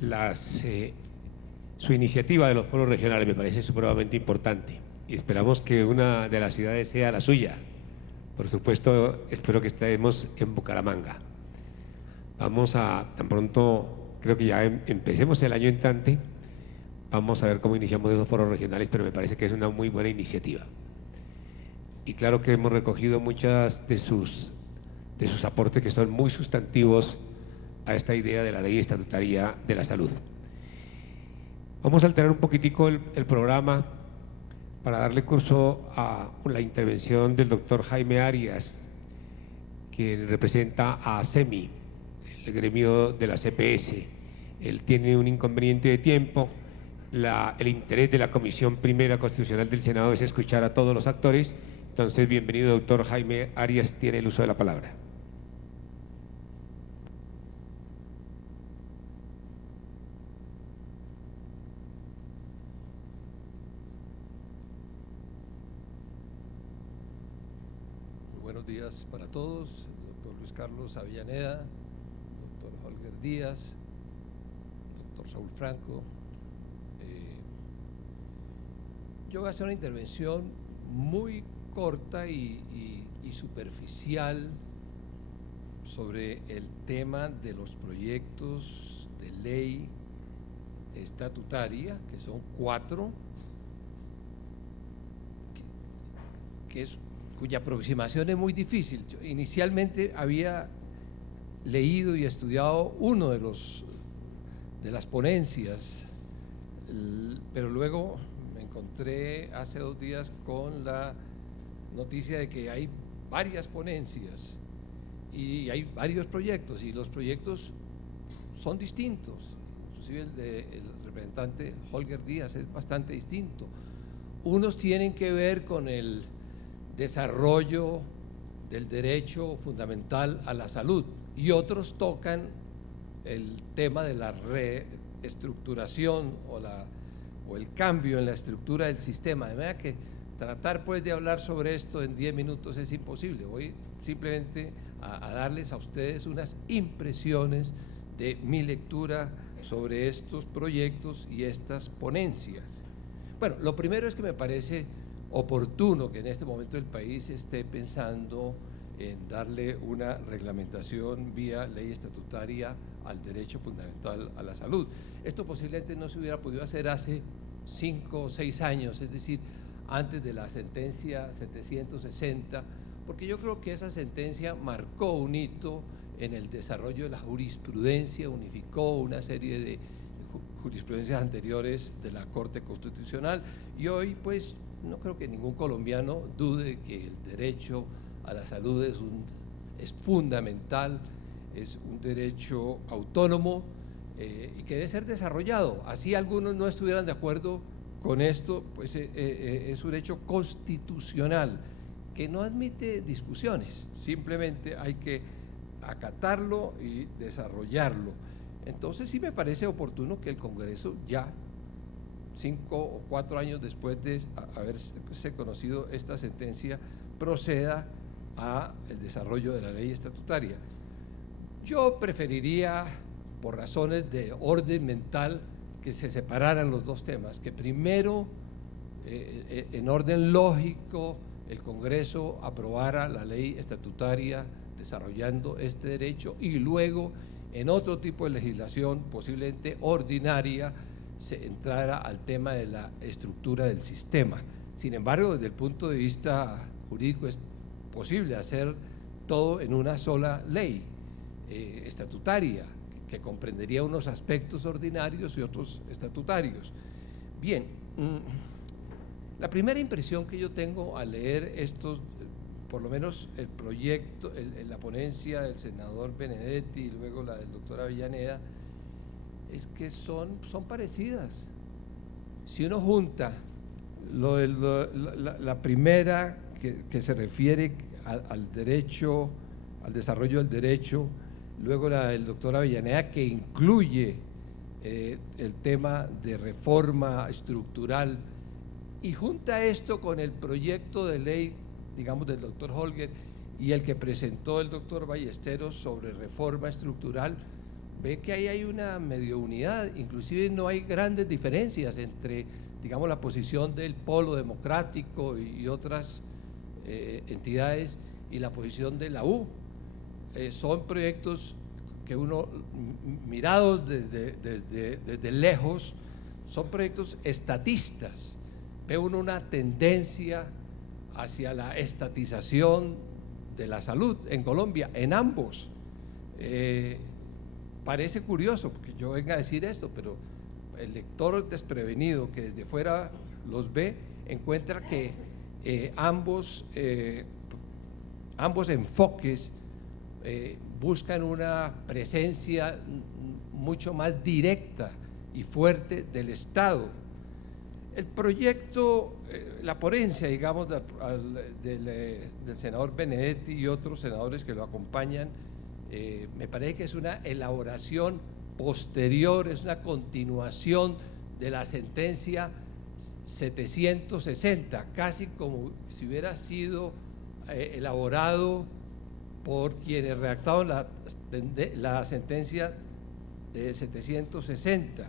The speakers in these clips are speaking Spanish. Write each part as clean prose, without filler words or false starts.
las, su iniciativa de los foros regionales me parece supremamente importante y esperamos que una de las ciudades sea la suya. Por supuesto, espero que estemos en Bucaramanga. Vamos a, tan pronto, creo que ya empecemos el año entrante, vamos a ver cómo iniciamos esos foros regionales, pero me parece que es una muy buena iniciativa. Y claro que hemos recogido muchas de sus aportes que son muy sustantivos a esta idea de la ley estatutaria de la salud. Vamos a alterar un poquitico el programa para darle curso a la intervención del doctor Jaime Arias, quien representa a SEMI, el gremio de la CPS. Él tiene un inconveniente de tiempo. El interés de la Comisión Primera Constitucional del Senado es escuchar a todos los actores. Entonces, bienvenido, doctor Jaime Arias, tiene el uso de la palabra. Buenos días para todos, doctor Luis Carlos Avellaneda, doctor Holger Díaz, doctor Saúl Franco. Yo voy a hacer una intervención muy corta y superficial sobre el tema de los proyectos de ley estatutaria, que son 4, cuya aproximación es muy difícil. Yo inicialmente había leído y estudiado uno de las ponencias, pero luego me encontré hace 2 días con la noticia de que hay varias ponencias y hay varios proyectos, y los proyectos son distintos. Inclusive el representante Holger Díaz es bastante distinto. Unos tienen que ver con el desarrollo del derecho fundamental a la salud y otros tocan el tema de la reestructuración o el cambio en la estructura del sistema. De manera que tratar pues de hablar sobre esto en 10 minutos es imposible. Voy simplemente a darles a ustedes unas impresiones de mi lectura sobre estos proyectos y estas ponencias. Bueno, lo primero es que me parece oportuno que en este momento el país esté pensando en darle una reglamentación vía ley estatutaria al derecho fundamental a la salud. Esto posiblemente no se hubiera podido hacer hace 5 o 6 años, es decir, antes de la sentencia 760, porque yo creo que esa sentencia marcó un hito en el desarrollo de la jurisprudencia, unificó una serie de jurisprudencias anteriores de la Corte Constitucional, y hoy pues no creo que ningún colombiano dude que el derecho a la salud es fundamental, es un derecho autónomo y que debe ser desarrollado. Así algunos no estuvieran de acuerdo con esto, pues es un hecho constitucional que no admite discusiones, simplemente hay que acatarlo y desarrollarlo. Entonces sí me parece oportuno que el Congreso ya 5 o 4 años después de haberse conocido esta sentencia, proceda a el desarrollo de la ley estatutaria. Yo preferiría, por razones de orden mental, que se separaran los dos temas, que primero, en orden lógico, el Congreso aprobara la ley estatutaria desarrollando este derecho, y luego, en otro tipo de legislación, posiblemente ordinaria, se entrara al tema de la estructura del sistema. Sin embargo, desde el punto de vista jurídico es posible hacer todo en una sola ley estatutaria que comprendería unos aspectos ordinarios y otros estatutarios. Bien, la primera impresión que yo tengo al leer estos, por lo menos el proyecto, la ponencia del senador Benedetti y luego la del doctor Avellaneda, es que son parecidas. Si uno junta la primera que se refiere al derecho, al desarrollo del derecho, luego la del doctor Avellaneda que incluye el tema de reforma estructural, y junta esto con el proyecto de ley, digamos, del doctor Holger y el que presentó el doctor Ballesteros sobre reforma estructural, ve que ahí hay una medio unidad, inclusive no hay grandes diferencias entre, digamos, la posición del Polo Democrático y otras entidades y la posición de la U. Son proyectos que uno, mirados desde lejos, son proyectos estatistas. Ve uno una tendencia hacia la estatización de la salud en Colombia, en ambos. Parece curioso, porque yo venga a decir esto, pero el lector desprevenido que desde fuera los ve, encuentra que ambos enfoques buscan una presencia mucho más directa y fuerte del Estado. El proyecto, la ponencia, digamos, del senador Benedetti y otros senadores que lo acompañan, me parece que es una elaboración posterior, es una continuación de la sentencia 760, casi como si hubiera sido elaborado por quienes redactaron la sentencia de 760.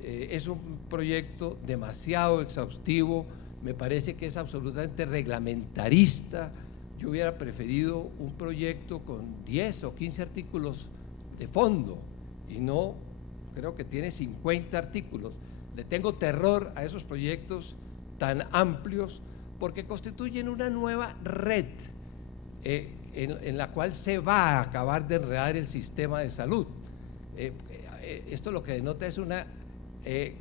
Es un proyecto demasiado exhaustivo, me parece que es absolutamente reglamentarista. Yo hubiera preferido un proyecto con 10 o 15 artículos de fondo y no, creo que tiene 50 artículos. Le tengo terror a esos proyectos tan amplios porque constituyen una nueva red en la cual se va a acabar de enredar el sistema de salud. Esto lo que denota es una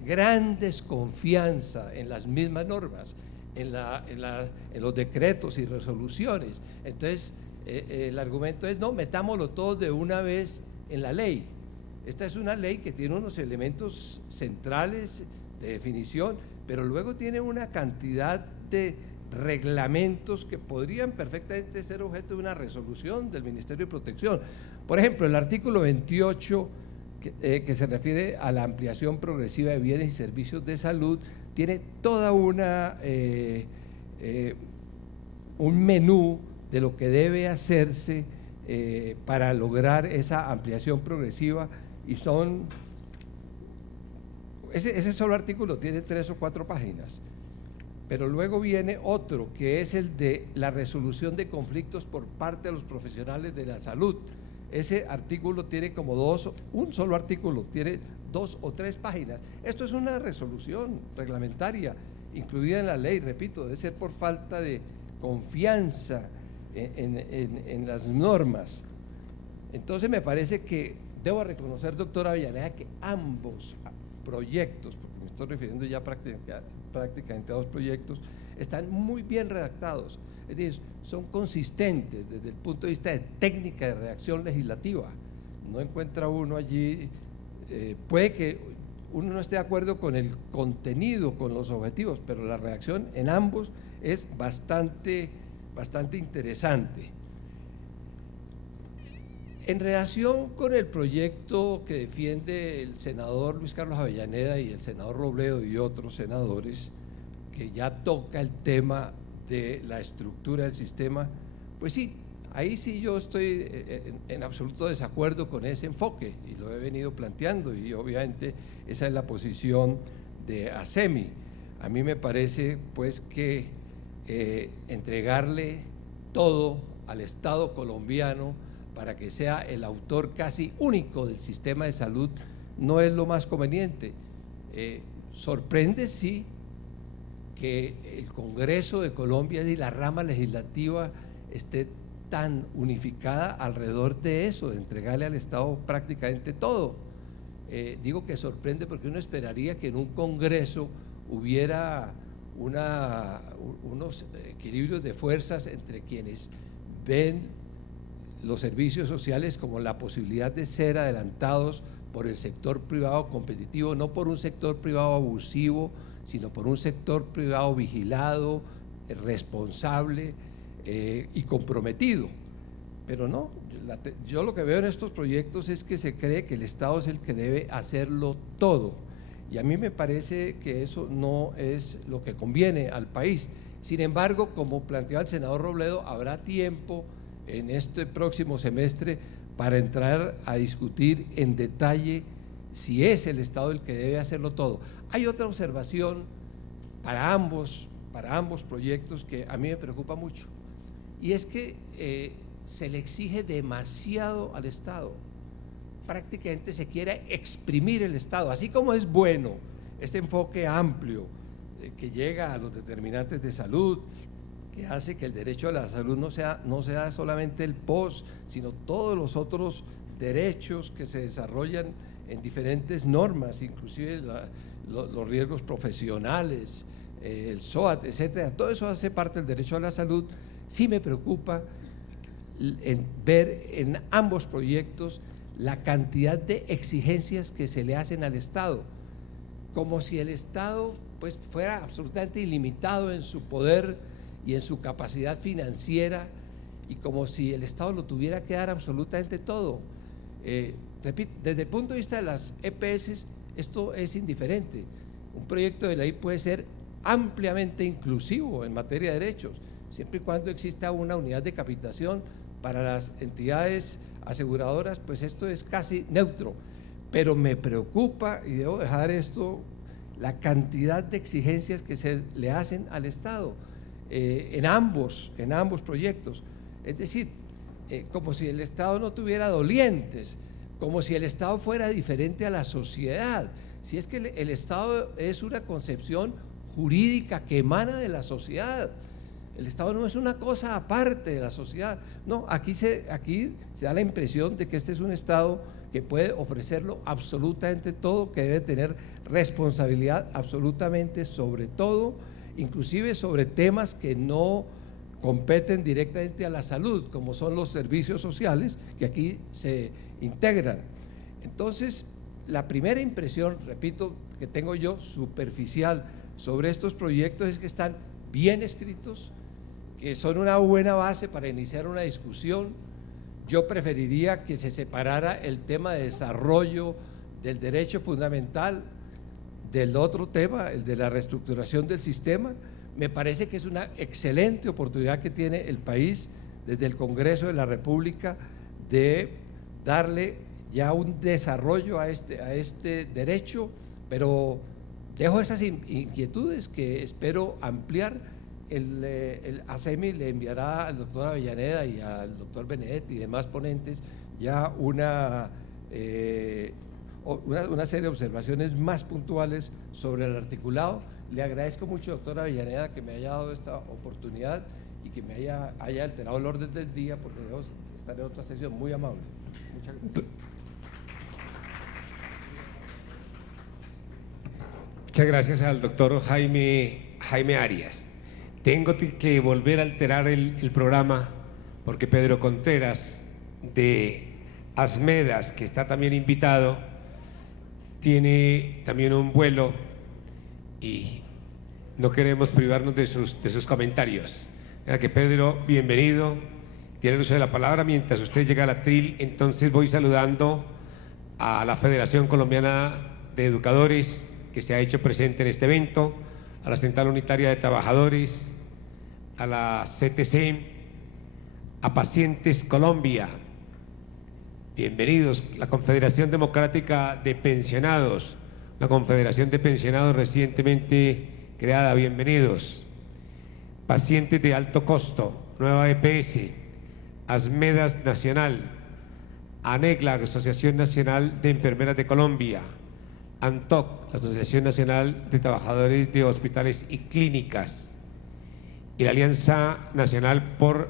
gran desconfianza en las mismas normas, en los decretos y resoluciones. Entonces, el argumento es: no, metámoslo todo de una vez en la ley. Esta es una ley que tiene unos elementos centrales de definición, pero luego tiene una cantidad de reglamentos que podrían perfectamente ser objeto de una resolución del Ministerio de Protección. Por ejemplo, el artículo 28, que se refiere a la ampliación progresiva de bienes y servicios de salud, tiene toda un menú de lo que debe hacerse para lograr esa ampliación progresiva, y ese solo artículo tiene 3 o 4 páginas. Pero luego viene otro, que es el de la resolución de conflictos por parte de los profesionales de la salud. Ese artículo tiene un solo artículo, tiene 2 o 3 páginas. Esto es una resolución reglamentaria incluida en la ley, repito, debe ser por falta de confianza en las normas. Entonces me parece que debo reconocer, doctora Avellaneda, que ambos proyectos, porque me estoy refiriendo ya prácticamente a 2 proyectos, están muy bien redactados. Es decir, son consistentes desde el punto de vista de técnica de redacción legislativa. No encuentra uno allí, puede que uno no esté de acuerdo con el contenido, con los objetivos, pero la redacción en ambos es bastante interesante. En relación con el proyecto que defiende el senador Luis Carlos Avellaneda y el senador Robledo y otros senadores, que ya toca el tema de la estructura del sistema, pues sí, ahí sí yo estoy en absoluto desacuerdo con ese enfoque y lo he venido planteando, y obviamente esa es la posición de ASEMI. A mí me parece pues que entregarle todo al Estado colombiano para que sea el autor casi único del sistema de salud no es lo más conveniente. Sorprende, sí, que el Congreso de Colombia y la rama legislativa esté tan unificada alrededor de eso, de entregarle al Estado prácticamente todo. Digo que sorprende porque uno esperaría que en un Congreso hubiera unos equilibrios de fuerzas entre quienes ven los servicios sociales como la posibilidad de ser adelantados por el sector privado competitivo, no por un sector privado abusivo, sino por un sector privado vigilado, responsable y comprometido. Pero no, yo lo que veo en estos proyectos es que se cree que el Estado es el que debe hacerlo todo, y a mí me parece que eso no es lo que conviene al país. Sin embargo, como planteaba el senador Robledo, habrá tiempo en este próximo semestre para entrar a discutir en detalle si es el Estado el que debe hacerlo todo. Hay otra observación para ambos proyectos que a mí me preocupa mucho, y es que se le exige demasiado al Estado. Prácticamente se quiere exprimir el Estado, así como es bueno este enfoque amplio que llega a los determinantes de salud, que hace que el derecho a la salud no sea solamente el POS, sino todos los otros derechos que se desarrollan en diferentes normas, inclusive los riesgos profesionales, el SOAT, etcétera. Todo eso hace parte del derecho a la salud. Sí me preocupa ver en ambos proyectos la cantidad de exigencias que se le hacen al Estado, como si el Estado pues fuera absolutamente ilimitado en su poder y en su capacidad financiera, y como si el Estado lo tuviera que dar absolutamente todo. Repito, desde el punto de vista de las EPS, esto es indiferente. Un proyecto de ley puede ser ampliamente inclusivo en materia de derechos, siempre y cuando exista una unidad de capitación para las entidades aseguradoras, pues esto es casi neutro. Pero me preocupa, y debo dejar esto, la cantidad de exigencias que se le hacen al Estado en ambos proyectos. Es decir, como si el Estado no tuviera dolientes, como si el Estado fuera diferente a la sociedad. Si es que el Estado es una concepción jurídica que emana de la sociedad. El Estado no es una cosa aparte de la sociedad. No, aquí se da la impresión de que este es un Estado que puede ofrecerlo absolutamente todo, que debe tener responsabilidad absolutamente sobre todo, inclusive sobre temas que no competen directamente a la salud, como son los servicios sociales, que aquí se integran. Entonces, la primera impresión, repito, que tengo yo superficial sobre estos proyectos es que están bien escritos, que son una buena base para iniciar una discusión. Yo preferiría que se separara el tema de desarrollo del derecho fundamental del otro tema, el de la reestructuración del sistema. Me parece que es una excelente oportunidad que tiene el país desde el Congreso de la República de darle ya un desarrollo a este derecho, pero dejo esas inquietudes que espero ampliar. El ASEMI le enviará al doctor Avellaneda y al doctor Benedetti y demás ponentes ya una serie de observaciones más puntuales sobre el articulado. Le agradezco mucho, doctor Avellaneda, que me haya dado esta oportunidad y que me haya alterado el orden del día, porque debo estar en otra sesión. Muy amable. Muchas gracias. Muchas gracias al doctor Jaime Arias. Tengo que volver a alterar el programa porque Pedro Contreras de Asmedas, que está también invitado, tiene también un vuelo y no queremos privarnos de sus comentarios. Venga, que Pedro, bienvenido, tiene el uso de la palabra. Mientras usted llega al atril, entonces voy saludando a la Federación Colombiana de Educadores que se ha hecho presente en este evento, a la Central Unitaria de Trabajadores, a la CTC, a Pacientes Colombia, bienvenidos, la Confederación Democrática de Pensionados, la Confederación de Pensionados recientemente creada, bienvenidos, Pacientes de Alto Costo, Nueva EPS, Asmedas Nacional, ANECLA, Asociación Nacional de Enfermeras de Colombia, ANTOC, la Asociación Nacional de Trabajadores de Hospitales y Clínicas, y la Alianza Nacional por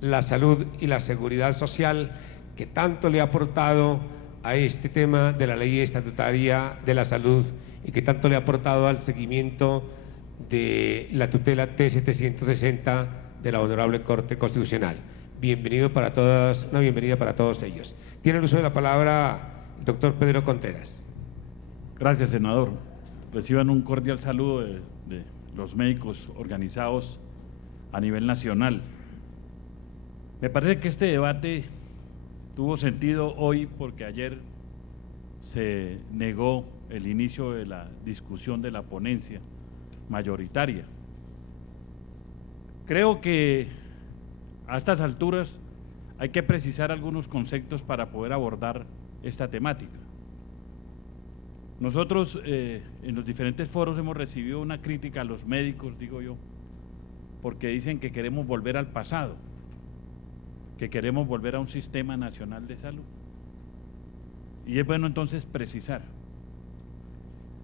la Salud y la Seguridad Social, que tanto le ha aportado a este tema de la Ley Estatutaria de la Salud y que tanto le ha aportado al seguimiento de la tutela T760 de la Honorable Corte Constitucional. Bienvenido para todas, una bienvenida para todos ellos. Tiene el uso de la palabra el doctor Pedro Contreras. Gracias, senador. Reciban un cordial saludo de los médicos organizados a nivel nacional. Me parece que este debate tuvo sentido hoy porque ayer se negó el inicio de la discusión de la ponencia mayoritaria. Creo que a estas alturas hay que precisar algunos conceptos para poder abordar esta temática. Nosotros en los diferentes foros hemos recibido una crítica a los médicos, digo yo, porque dicen que queremos volver al pasado, que queremos volver a un sistema nacional de salud. Y es bueno entonces precisar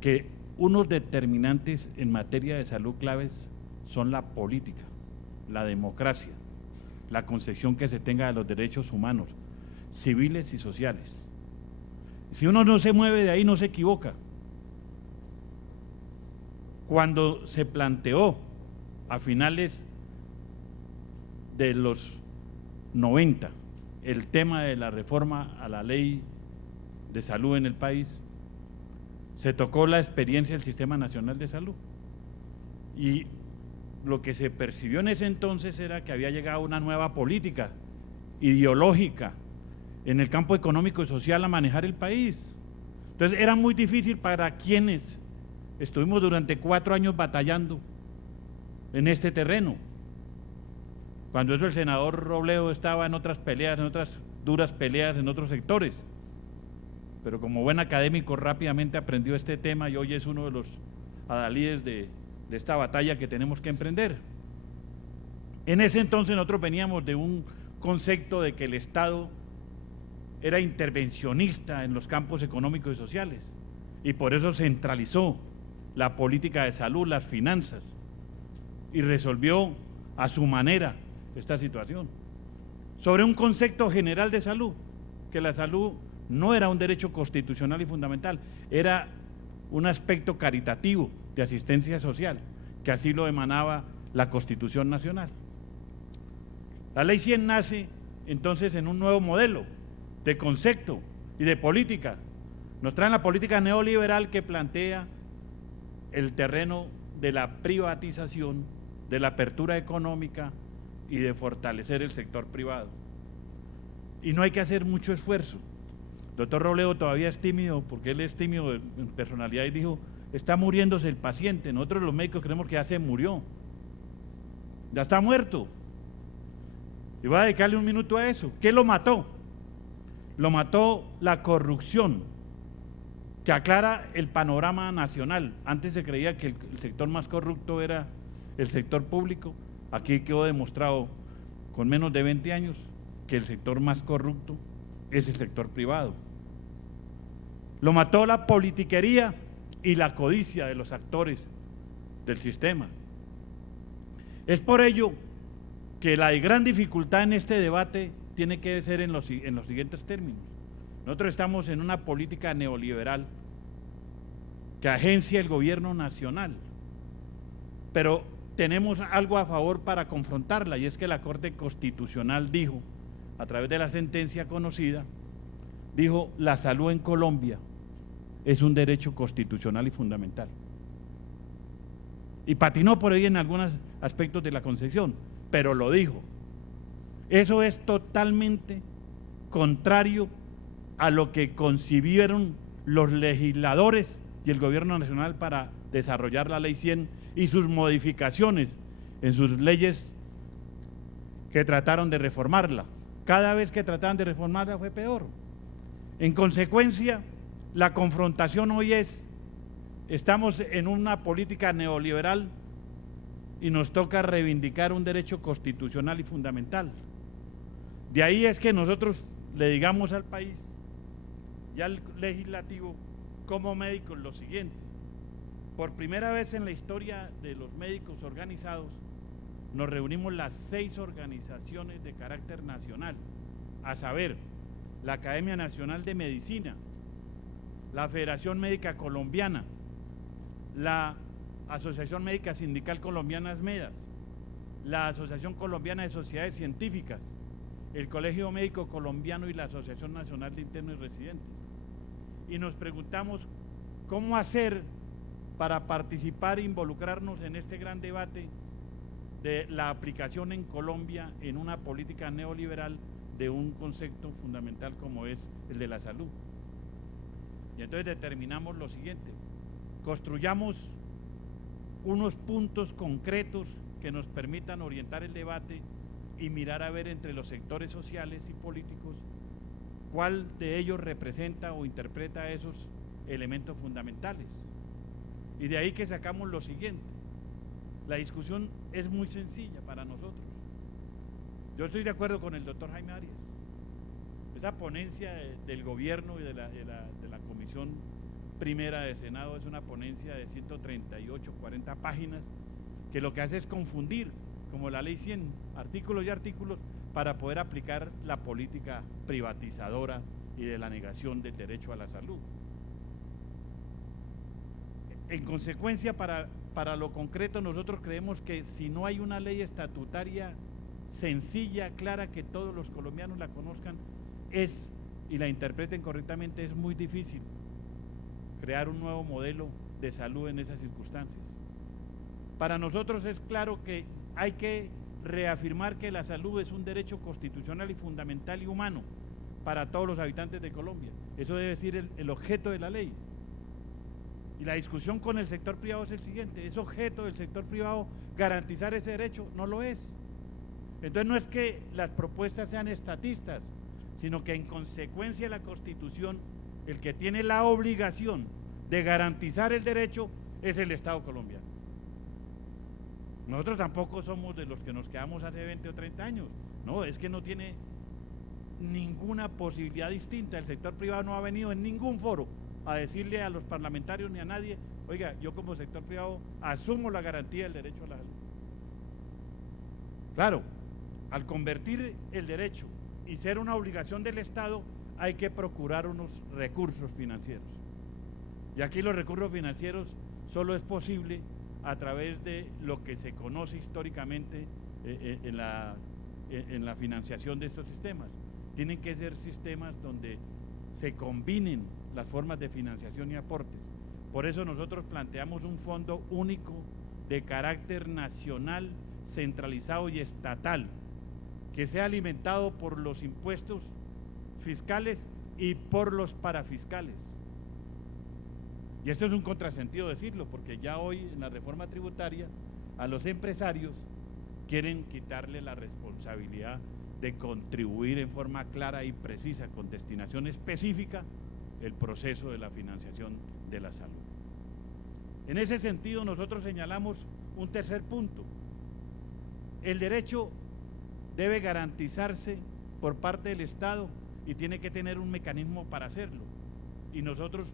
que unos determinantes en materia de salud claves son la política, la democracia, la concepción que se tenga de los derechos humanos, civiles y sociales. Si uno no se mueve de ahí, no se equivoca. Cuando se planteó a finales de los 90 el tema de la reforma a la ley de salud en el país, se tocó la experiencia del Sistema Nacional de Salud. Y lo que se percibió en ese entonces era que había llegado una nueva política ideológica en el campo económico y social a manejar el país. Entonces era muy difícil para quienes estuvimos durante 4 años batallando en este terreno. Cuando eso el senador Robledo estaba en otras peleas, en otras duras peleas en otros sectores. Pero como buen académico rápidamente aprendió este tema y hoy es uno de los adalides de esta batalla que tenemos que emprender. En ese entonces nosotros veníamos de un concepto de que el Estado era intervencionista en los campos económicos y sociales y por eso centralizó la política de salud, las finanzas y resolvió a su manera esta situación. Sobre un concepto general de salud, que la salud no era un derecho constitucional y fundamental, era un aspecto caritativo de asistencia social, que así lo emanaba la Constitución Nacional. La Ley 100 nace entonces en un nuevo modelo de concepto y de política. Nos traen la política neoliberal que plantea el terreno de la privatización, de la apertura económica y de fortalecer el sector privado. Y no hay que hacer mucho esfuerzo. El doctor Robledo todavía es tímido, porque él es tímido en personalidad y dijo, está muriéndose el paciente. Nosotros los médicos creemos que ya se murió, ya está muerto. Y voy a dedicarle un minuto a eso. ¿Qué lo mató? Lo mató la corrupción, que aclara el panorama nacional. Antes se creía que el sector más corrupto era el sector público. Aquí quedó demostrado con menos de 20 años que el sector más corrupto es el sector privado. Lo mató la politiquería y la codicia de los actores del sistema. Es por ello que la gran dificultad en este debate tiene que ser en los siguientes términos. Nosotros estamos en una política neoliberal que agencia el gobierno nacional, pero tenemos algo a favor para confrontarla, y es que la Corte Constitucional dijo, a través de la sentencia conocida, dijo, la salud en Colombia es un derecho constitucional y fundamental. Y patinó por ahí en algunos aspectos de la concepción, pero lo dijo. Eso es totalmente contrario a lo que concibieron los legisladores y el gobierno nacional para desarrollar la Ley 100 y sus modificaciones en sus leyes que trataron de reformarla. Cada vez que trataban de reformarla fue peor. En consecuencia, la confrontación hoy estamos en una política neoliberal y nos toca reivindicar un derecho constitucional y fundamental. De ahí es que nosotros le digamos al país y al legislativo como médicos lo siguiente: por primera vez en la historia de los médicos organizados nos reunimos las 6 organizaciones de carácter nacional, a saber, la Academia Nacional de Medicina, la Federación Médica Colombiana, la Asociación Médica Sindical Colombiana ASMEDAS, la Asociación Colombiana de Sociedades Científicas, el Colegio Médico Colombiano y la Asociación Nacional de Internos y Residentes. Y nos preguntamos cómo hacer para participar e involucrarnos en este gran debate de la aplicación en Colombia en una política neoliberal de un concepto fundamental como es el de la salud. Y entonces determinamos lo siguiente: construyamos unos puntos concretos que nos permitan orientar el debate y mirar a ver entre los sectores sociales y políticos cuál de ellos representa o interpreta esos elementos fundamentales. Y de ahí que sacamos lo siguiente: la discusión es muy sencilla para nosotros. Yo estoy de acuerdo con el doctor Jaime Arias. Esa ponencia del gobierno y de la Comisión Primera de Senado es una ponencia de 138, 40 páginas, que lo que hace es confundir, como la ley 100, artículos y artículos, para poder aplicar la política privatizadora y de la negación del derecho a la salud. En consecuencia, para lo concreto, nosotros creemos que si no hay una ley estatutaria sencilla, clara, que todos los colombianos la conozcan y la interpreten correctamente, es muy difícil crear un nuevo modelo de salud en esas circunstancias. Para nosotros es claro que hay que reafirmar que la salud es un derecho constitucional y fundamental y humano para todos los habitantes de Colombia. Eso debe ser el objeto de la ley. Y la discusión con el sector privado es el siguiente: ¿es objeto del sector privado garantizar ese derecho? No lo es. Entonces no es que las propuestas sean estatistas, sino que en consecuencia de la Constitución, el que tiene la obligación de garantizar el derecho es el Estado colombiano. Nosotros tampoco somos de los que nos quedamos hace 20 o 30 años. No, es que no tiene ninguna posibilidad distinta. El sector privado no ha venido en ningún foro a decirle a los parlamentarios ni a nadie: oiga, yo como sector privado asumo la garantía del derecho a la salud. Claro, al convertir el derecho y ser una obligación del Estado, hay que procurar unos recursos financieros. Y aquí los recursos financieros solo es posible a través de lo que se conoce históricamente en la financiación de estos sistemas. Tienen que ser sistemas donde se combinen las formas de financiación y aportes. Por eso nosotros planteamos un fondo único de carácter nacional, centralizado y estatal, que sea alimentado por los impuestos fiscales y por los parafiscales. Y esto es un contrasentido decirlo, porque ya hoy en la reforma tributaria a los empresarios quieren quitarle la responsabilidad de contribuir en forma clara y precisa, con destinación específica, el proceso de la financiación de la salud. En ese sentido, nosotros señalamos un tercer punto: el derecho debe garantizarse por parte del Estado y tiene que tener un mecanismo para hacerlo. Y nosotros,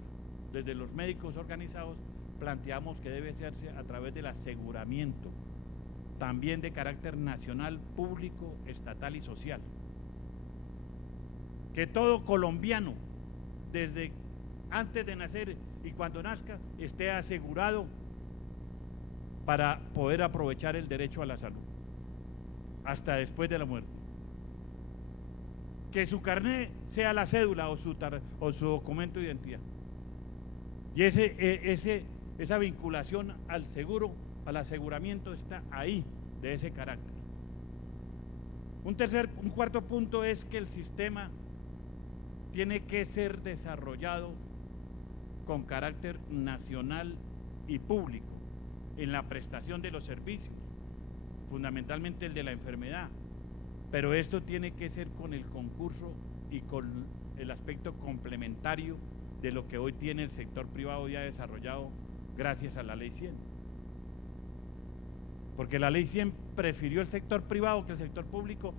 desde los médicos organizados, planteamos que debe hacerse a través del aseguramiento, también de carácter nacional, público, estatal y social. Que todo colombiano, desde antes de nacer y cuando nazca, esté asegurado para poder aprovechar el derecho a la salud, hasta después de la muerte. Que su carné sea la cédula o su documento de identidad. Y esa vinculación al seguro, al aseguramiento, está ahí, de ese carácter. Un cuarto punto es que el sistema tiene que ser desarrollado con carácter nacional y público en la prestación de los servicios, fundamentalmente el de la enfermedad, pero esto tiene que ser con el concurso y con el aspecto complementario de lo que hoy tiene el sector privado ya desarrollado gracias a la Ley 100. Porque la Ley 100 prefirió el sector privado que el sector público.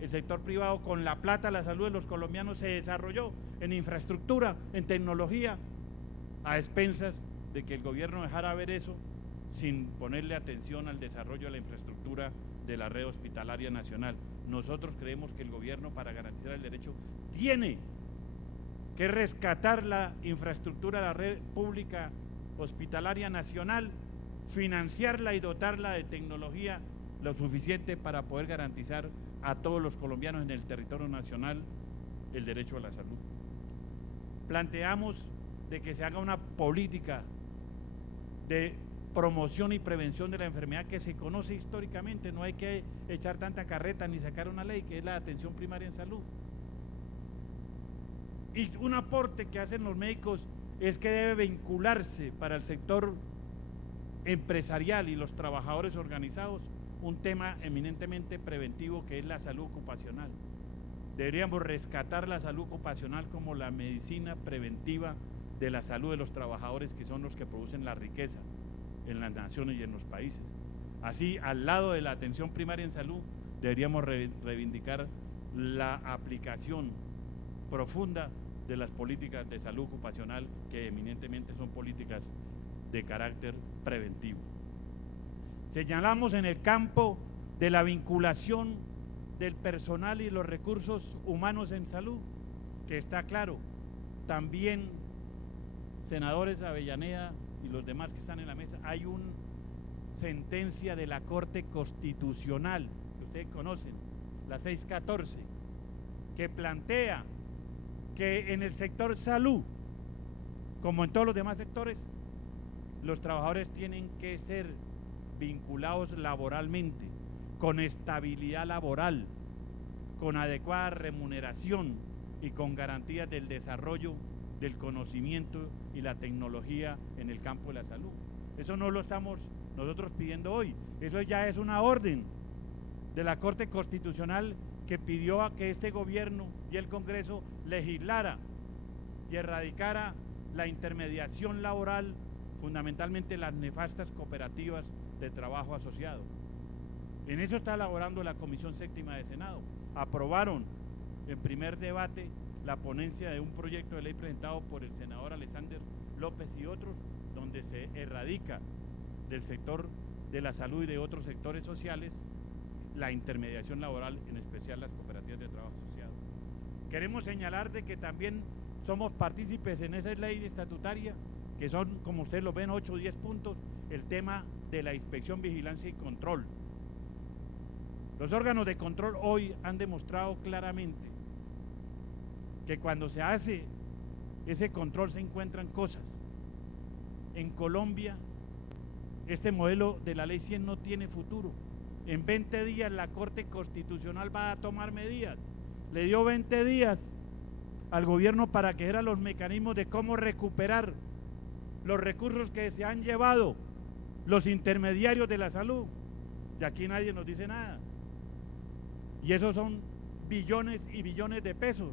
El sector privado, con la plata, la salud de los colombianos se desarrolló en infraestructura, en tecnología, a expensas de que el gobierno dejara ver eso sin ponerle atención al desarrollo de la infraestructura de la red hospitalaria nacional. Nosotros creemos que el gobierno, para garantizar el derecho, tiene que rescatar la infraestructura de la red pública hospitalaria nacional, financiarla y dotarla de tecnología lo suficiente para poder garantizar a todos los colombianos en el territorio nacional el derecho a la salud. Planteamos de que se haga una política de promoción y prevención de la enfermedad que se conoce históricamente. No hay que echar tanta carreta ni sacar una ley, que es la atención primaria en salud. Y un aporte que hacen los médicos es que debe vincularse para el sector empresarial y los trabajadores organizados un tema eminentemente preventivo que es la salud ocupacional. Deberíamos rescatar la salud ocupacional como la medicina preventiva de la salud de los trabajadores, que son los que producen la riqueza en las naciones y en los países. Así, al lado de la atención primaria en salud, deberíamos reivindicar la aplicación profunda de las políticas de salud ocupacional, que eminentemente son políticas de carácter preventivo. Señalamos en el campo de la vinculación del personal y los recursos humanos en salud, que está claro. También, senadores Avellaneda y los demás que están en la mesa, hay una sentencia de la Corte Constitucional, que ustedes conocen, la 614, que plantea que en el sector salud, como en todos los demás sectores, los trabajadores tienen que ser vinculados laboralmente, con estabilidad laboral, con adecuada remuneración y con garantías del desarrollo del conocimiento y la tecnología en el campo de la salud. Eso no lo estamos nosotros pidiendo hoy, eso ya es una orden de la Corte Constitucional que pidió a que este gobierno y el Congreso legislara y erradicara la intermediación laboral, fundamentalmente las nefastas cooperativas de trabajo asociado. En eso está elaborando la Comisión Séptima de Senado. Aprobaron en primer debate la ponencia de un proyecto de ley presentado por el senador Alexander López y otros, donde se erradica del sector de la salud y de otros sectores sociales la intermediación laboral, en especial las cooperativas de trabajo asociado. Queremos señalar de que también somos partícipes en esa ley estatutaria, que son, como ustedes lo ven, 8 o 10 puntos, el tema de la inspección, vigilancia y control. Los órganos de control hoy han demostrado claramente que cuando se hace ese control se encuentran cosas. En Colombia, este modelo de la Ley 100 no tiene futuro. En 20 días la Corte Constitucional va a tomar medidas. Le dio 20 días al gobierno para que eran los mecanismos de cómo recuperar los recursos que se han llevado los intermediarios de la salud. Y aquí nadie nos dice nada. Y esos son billones y billones de pesos.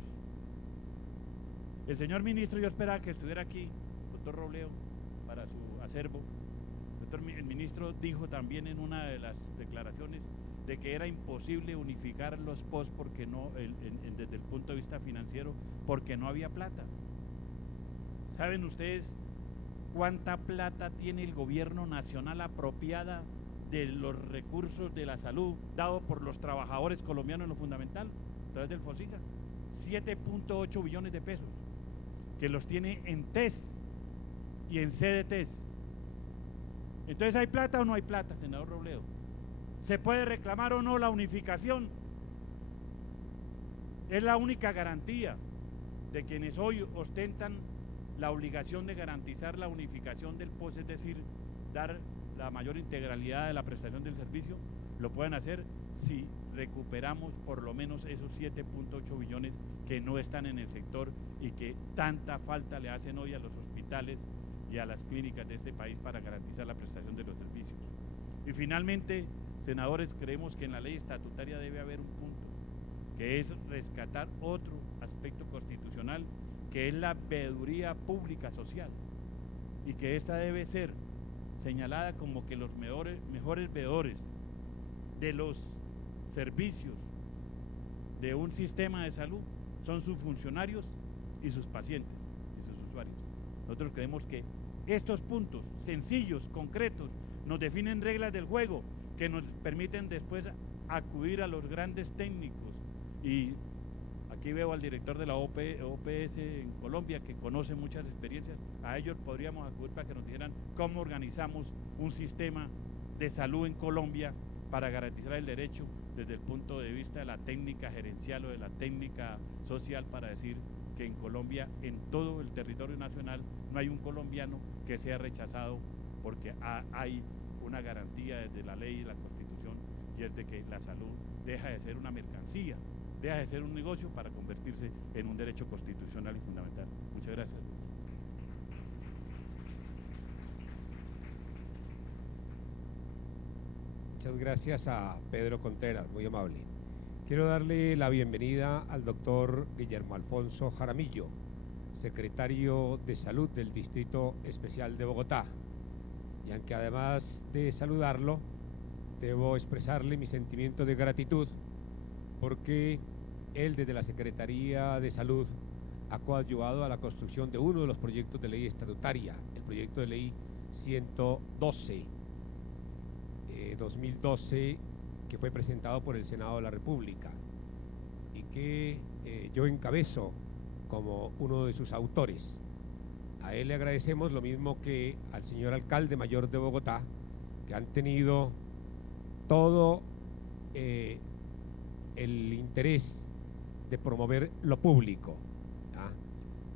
El señor ministro, yo esperaba que estuviera aquí, doctor Robledo, para su acervo. El ministro dijo también en una de las declaraciones de que era imposible unificar los POS porque no, desde el punto de vista financiero, porque no había plata. ¿Saben ustedes cuánta plata tiene el gobierno nacional apropiada de los recursos de la salud dado por los trabajadores colombianos en lo fundamental, a través del FOSIGA? 7.8 billones de pesos, que los tiene en TES y en CDTs. Entonces, ¿hay plata o no hay plata, senador Robledo? ¿Se puede reclamar o no la unificación? Es la única garantía de quienes hoy ostentan la obligación de garantizar la unificación del POS, es decir, dar la mayor integralidad de la prestación del servicio. Lo pueden hacer si recuperamos por lo menos esos 7.8 billones que no están en el sector y que tanta falta le hacen hoy a los hospitales y a las clínicas de este país para garantizar la prestación de los servicios. Y finalmente, senadores, creemos que en la ley estatutaria debe haber un punto, que es rescatar otro aspecto constitucional, que es la veeduría pública social, y que esta debe ser señalada como que los mejores veedores de los servicios de un sistema de salud son sus funcionarios y sus pacientes y sus usuarios. Nosotros creemos que estos puntos sencillos, concretos, nos definen reglas del juego que nos permiten después acudir a los grandes técnicos. Y aquí veo al director de la OPS en Colombia, que conoce muchas experiencias. A ellos podríamos acudir para que nos dijeran cómo organizamos un sistema de salud en Colombia para garantizar el derecho desde el punto de vista de la técnica gerencial o de la técnica social, para decir que en Colombia, en todo el territorio nacional, no hay un colombiano que sea rechazado, porque hay una garantía desde la ley y la Constitución, y es de que la salud deja de ser una mercancía, deja de ser un negocio para convertirse en un derecho constitucional y fundamental. Muchas gracias. Muchas Muchas gracias a Pedro Contreras, muy amable. Quiero darle la bienvenida al doctor Guillermo Alfonso Jaramillo, secretario de Salud del Distrito Especial de Bogotá. Y aunque además de saludarlo, debo expresarle mi sentimiento de gratitud porque él desde la Secretaría de Salud ha coadyuvado a la construcción de uno de los proyectos de ley estatutaria, el proyecto de ley 112, 2012, que fue presentado por el Senado de la República y que yo encabezo como uno de sus autores. A él le agradecemos lo mismo que al señor alcalde mayor de Bogotá, que han tenido todo el interés de promover lo público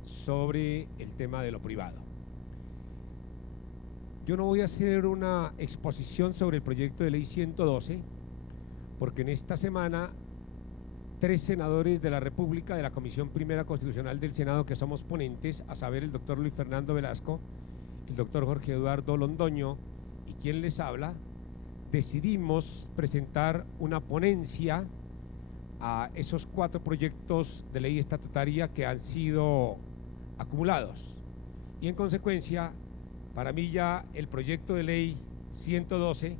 sobre el tema de lo privado. Yo no voy a hacer una exposición sobre el proyecto de ley 112, porque en esta semana 3 senadores de la República, de la Comisión Primera Constitucional del Senado, que somos ponentes, a saber el doctor Luis Fernando Velasco, el doctor Jorge Eduardo Londoño y quien les habla, decidimos presentar una ponencia a esos 4 proyectos de ley estatutaria que han sido acumulados. Y en consecuencia, para mí ya el proyecto de ley 112,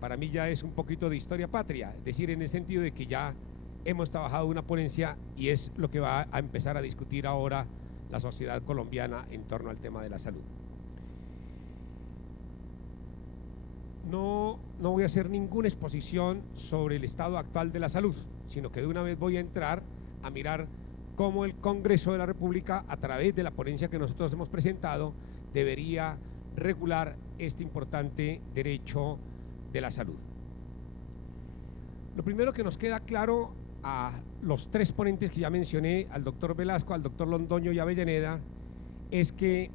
para mí ya es un poquito de historia patria, es decir, en el sentido de que ya hemos trabajado una ponencia y es lo que va a empezar a discutir ahora la sociedad colombiana en torno al tema de la salud. No voy a hacer ninguna exposición sobre el estado actual de la salud, sino que de una vez voy a entrar a mirar cómo el Congreso de la República, a través de la ponencia que nosotros hemos presentado, debería regular este importante derecho de la salud. Lo primero que nos queda claro a los 3 ponentes que ya mencioné, al doctor Velasco, al doctor Londoño y a Avellaneda, es que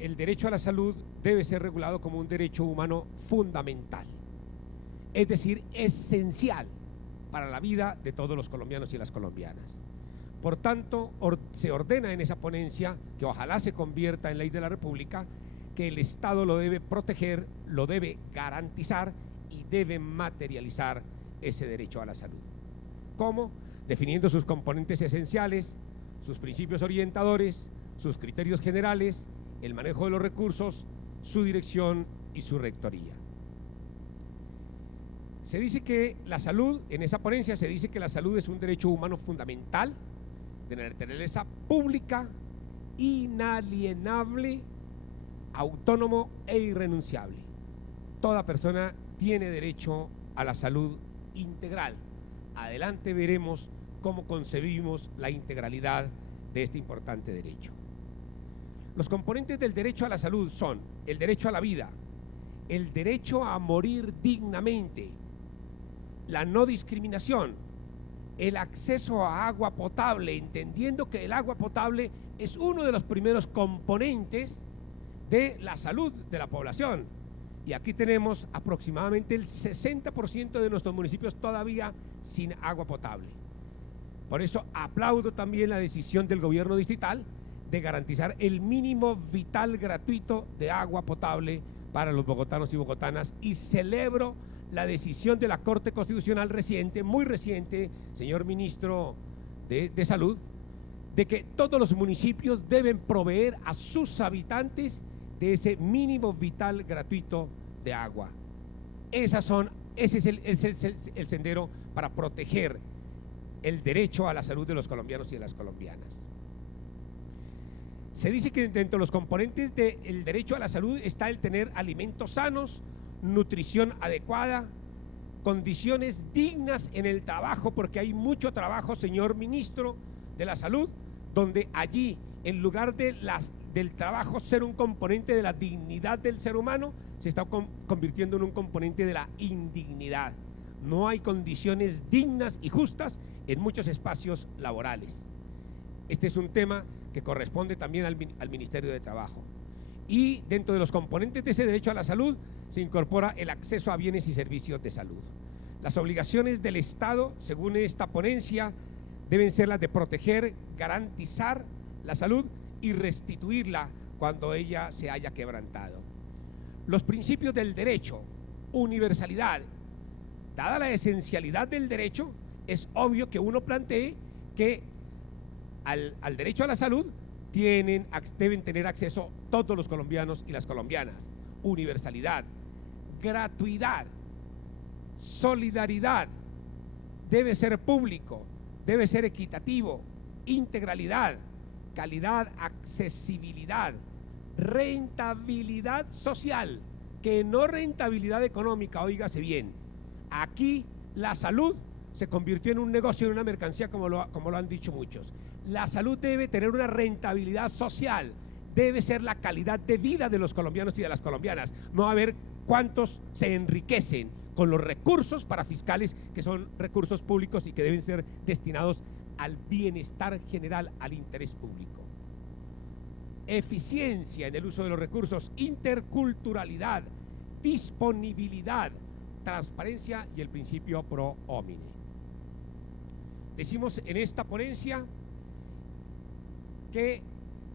el derecho a la salud debe ser regulado como un derecho humano fundamental, es decir, esencial para la vida de todos los colombianos y las colombianas. Por tanto, se ordena en esa ponencia, que ojalá se convierta en ley de la República, que el Estado lo debe proteger, lo debe garantizar y debe materializar ese derecho a la salud. ¿Cómo? Definiendo sus componentes esenciales, sus principios orientadores, sus criterios generales, el manejo de los recursos, su dirección y su rectoría. Se dice que la salud, en esa ponencia se dice que la salud es un derecho humano fundamental, de naturaleza pública, inalienable, autónomo e irrenunciable. Toda persona tiene derecho a la salud integral. Adelante veremos cómo concebimos la integralidad de este importante derecho. Los componentes del derecho a la salud son el derecho a la vida, el derecho a morir dignamente, la no discriminación, el acceso a agua potable, entendiendo que el agua potable es uno de los primeros componentes de la salud de la población. Y aquí tenemos aproximadamente el 60% de nuestros municipios todavía sin agua potable. Por eso aplaudo también la decisión del gobierno distrital de garantizar el mínimo vital gratuito de agua potable para los bogotanos y bogotanas, y celebro la decisión de la Corte Constitucional reciente, muy reciente, señor ministro de Salud, de que todos los municipios deben proveer a sus habitantes de ese mínimo vital gratuito de agua. Ese es el sendero para proteger el derecho a la salud de los colombianos y de las colombianas. Se dice que dentro de los componentes del derecho a la salud está el tener alimentos sanos, nutrición adecuada, condiciones dignas en el trabajo, porque hay mucho trabajo, señor ministro de la Salud, donde allí, en lugar del trabajo ser un componente de la dignidad del ser humano, se está convirtiendo en un componente de la indignidad. No hay condiciones dignas y justas en muchos espacios laborales. Este es un tema que corresponde también al Ministerio de Trabajo. Y dentro de los componentes de ese derecho a la salud se incorpora el acceso a bienes y servicios de salud. Las obligaciones del Estado, según esta ponencia, deben ser las de proteger, garantizar la salud y restituirla cuando ella se haya quebrantado. Los principios del derecho, universalidad, dada la esencialidad del derecho, es obvio que uno plantee que al derecho a la salud deben tener acceso todos los colombianos y las colombianas. Universalidad, gratuidad, solidaridad, debe ser público, debe ser equitativo, integralidad, calidad, accesibilidad, rentabilidad social, que no rentabilidad económica, óigase bien. Aquí la salud se convirtió en un negocio, en una mercancía, como lo han dicho muchos. La salud debe tener una rentabilidad social, debe ser la calidad de vida de los colombianos y de las colombianas, no a ver cuántos se enriquecen con los recursos parafiscales, que son recursos públicos y que deben ser destinados al bienestar general, al interés público. Eficiencia en el uso de los recursos, interculturalidad, disponibilidad, transparencia y el principio pro homine. Decimos en esta ponencia que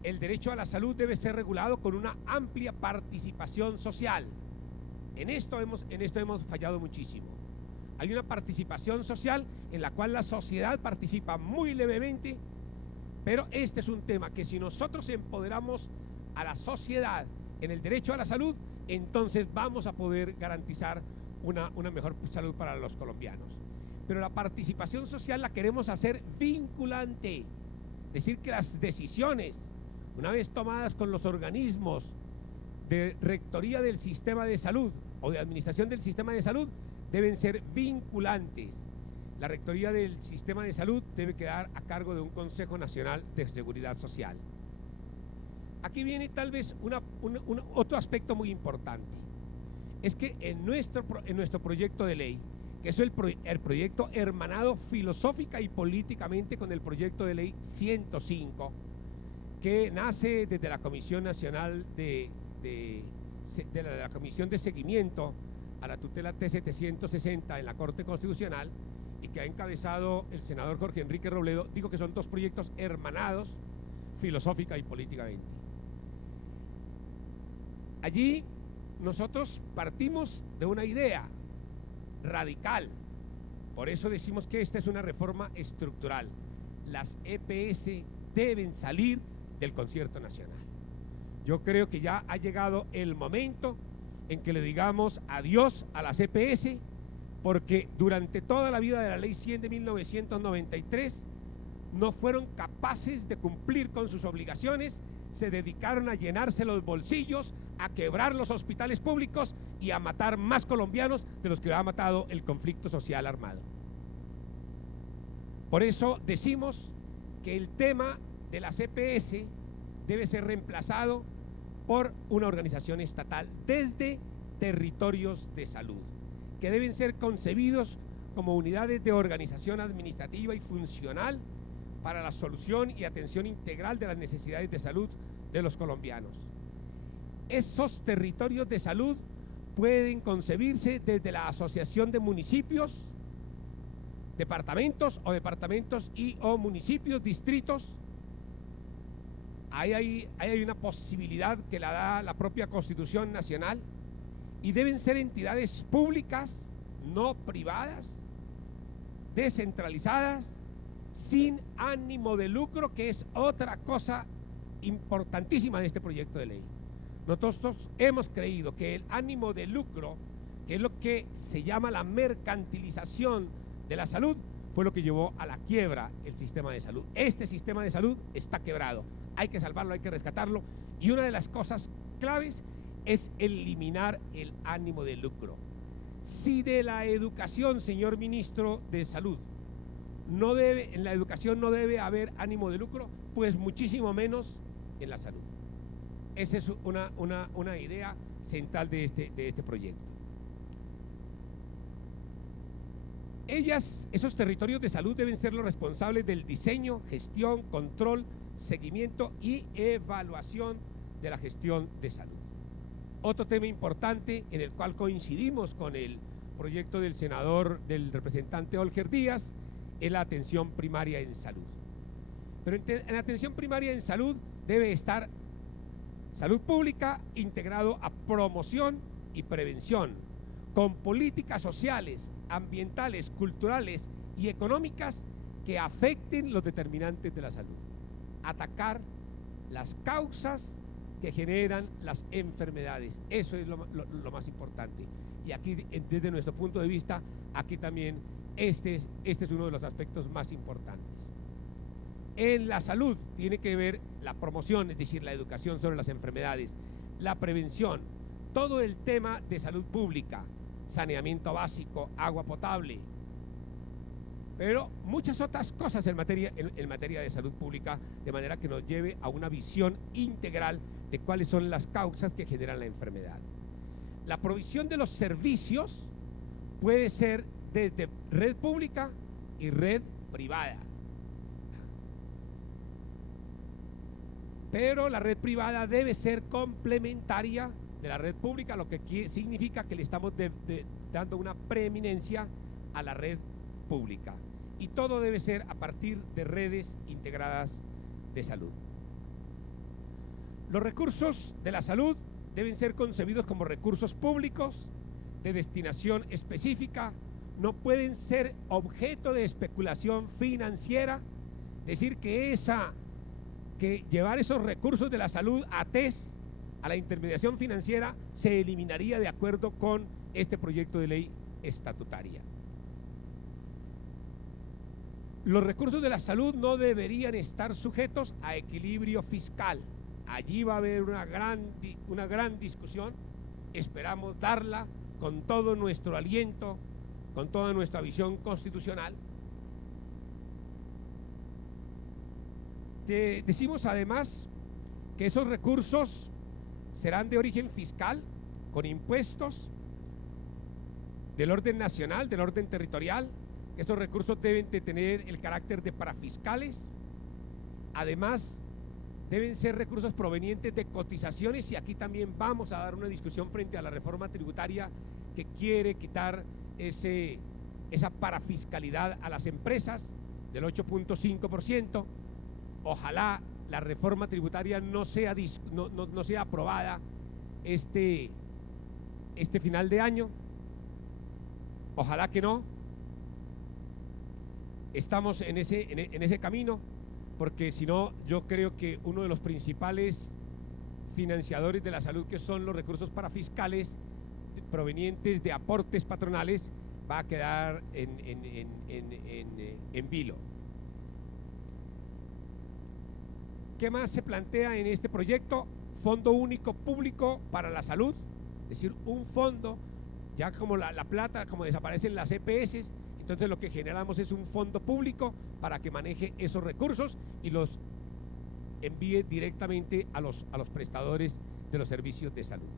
el derecho a la salud debe ser regulado con una amplia participación social. En esto hemos fallado muchísimo. Hay una participación social en la cual la sociedad participa muy levemente, pero este es un tema que si nosotros empoderamos a la sociedad en el derecho a la salud, entonces vamos a poder garantizar una mejor salud para los colombianos. Pero la participación social la queremos hacer vinculante, es decir, que las decisiones, una vez tomadas con los organismos de rectoría del sistema de salud o de administración del sistema de salud, deben ser vinculantes. La rectoría del sistema de salud debe quedar a cargo de un Consejo Nacional de Seguridad Social. Aquí viene tal vez otro aspecto muy importante. Es que en nuestro proyecto de ley, que es el proyecto hermanado filosófica y políticamente con el proyecto de ley 105, que nace desde la Comisión Nacional de la Comisión de Seguimiento a la tutela T760 en la Corte Constitucional, y que ha encabezado el senador Jorge Enrique Robledo. Digo que son dos proyectos hermanados filosófica y políticamente. Allí nosotros partimos de una idea radical, por eso decimos que esta es una reforma estructural. Las EPS deben salir del concierto nacional. Yo creo que ya ha llegado el momento en que le digamos adiós a las EPS, porque durante toda la vida de la Ley 100 de 1993 no fueron capaces de cumplir con sus obligaciones, se dedicaron a llenarse los bolsillos, a quebrar los hospitales públicos y a matar más colombianos de los que ha matado el conflicto social armado. Por eso decimos que el tema de las EPS debe ser reemplazado por una organización estatal desde territorios de salud, que deben ser concebidos como unidades de organización administrativa y funcional para la solución y atención integral de las necesidades de salud de los colombianos. Esos territorios de salud pueden concebirse desde la asociación de municipios, departamentos o municipios, distritos. Hay una posibilidad que la da la propia Constitución Nacional, y deben ser entidades públicas, no privadas, descentralizadas, sin ánimo de lucro, que es otra cosa importantísima de este proyecto de ley. Nosotros hemos creído que el ánimo de lucro, que es lo que se llama la mercantilización de la salud, fue lo que llevó a la quiebra el sistema de salud. Este sistema de salud está quebrado, hay que salvarlo, hay que rescatarlo, y una de las cosas claves es eliminar el ánimo de lucro. Si de la educación, señor ministro de Salud, en la educación no debe haber ánimo de lucro, pues muchísimo menos en la salud. Esa es una idea central de este proyecto. Esos territorios de salud deben ser los responsables del diseño, gestión, control, seguimiento y evaluación de la gestión de salud. Otro tema importante en el cual coincidimos con el proyecto del representante Olger Díaz es la atención primaria en salud. Pero en atención primaria en salud debe estar salud pública integrado a promoción y prevención, con políticas sociales, ambientales, culturales y económicas que afecten los determinantes de la salud. Atacar las causas que generan las enfermedades. Eso es lo más importante. Y aquí, desde nuestro punto de vista, aquí también este es uno de los aspectos más importantes. En la salud tiene que ver la promoción, es decir, la educación sobre las enfermedades, la prevención, todo el tema de salud pública, saneamiento básico, agua potable, pero muchas otras cosas en materia de salud pública, de manera que nos lleve a una visión integral de cuáles son las causas que generan la enfermedad. La provisión de los servicios puede ser desde red pública y red privada. Pero la red privada debe ser complementaria de la red pública, lo que significa que le estamos dando una preeminencia a la red pública. Y todo debe ser a partir de redes integradas de salud. Los recursos de la salud deben ser concebidos como recursos públicos de destinación específica, no pueden ser objeto de especulación financiera, decir que llevar esos recursos de la salud a TES, a la intermediación financiera, se eliminaría de acuerdo con este proyecto de ley estatutaria. Los recursos de la salud no deberían estar sujetos a equilibrio fiscal. Allí va a haber una gran discusión, esperamos darla con todo nuestro aliento, con toda nuestra visión constitucional. Decimos además que esos recursos serán de origen fiscal, con impuestos del orden nacional, del orden territorial, que estos recursos deben de tener el carácter de parafiscales. Además, deben ser recursos provenientes de cotizaciones, y aquí también vamos a dar una discusión frente a la reforma tributaria que quiere quitar esa parafiscalidad a las empresas del 8.5%. Ojalá la reforma tributaria no sea aprobada este final de año. Ojalá que no. Estamos en ese camino, porque si no, yo creo que uno de los principales financiadores de la salud, que son los recursos parafiscales provenientes de aportes patronales, va a quedar en vilo. ¿Qué más se plantea en este proyecto? Fondo único público para la salud, es decir, un fondo, ya como la plata, como desaparecen las EPS, entonces lo que generamos es un fondo público para que maneje esos recursos y los envíe directamente a los prestadores de los servicios de salud.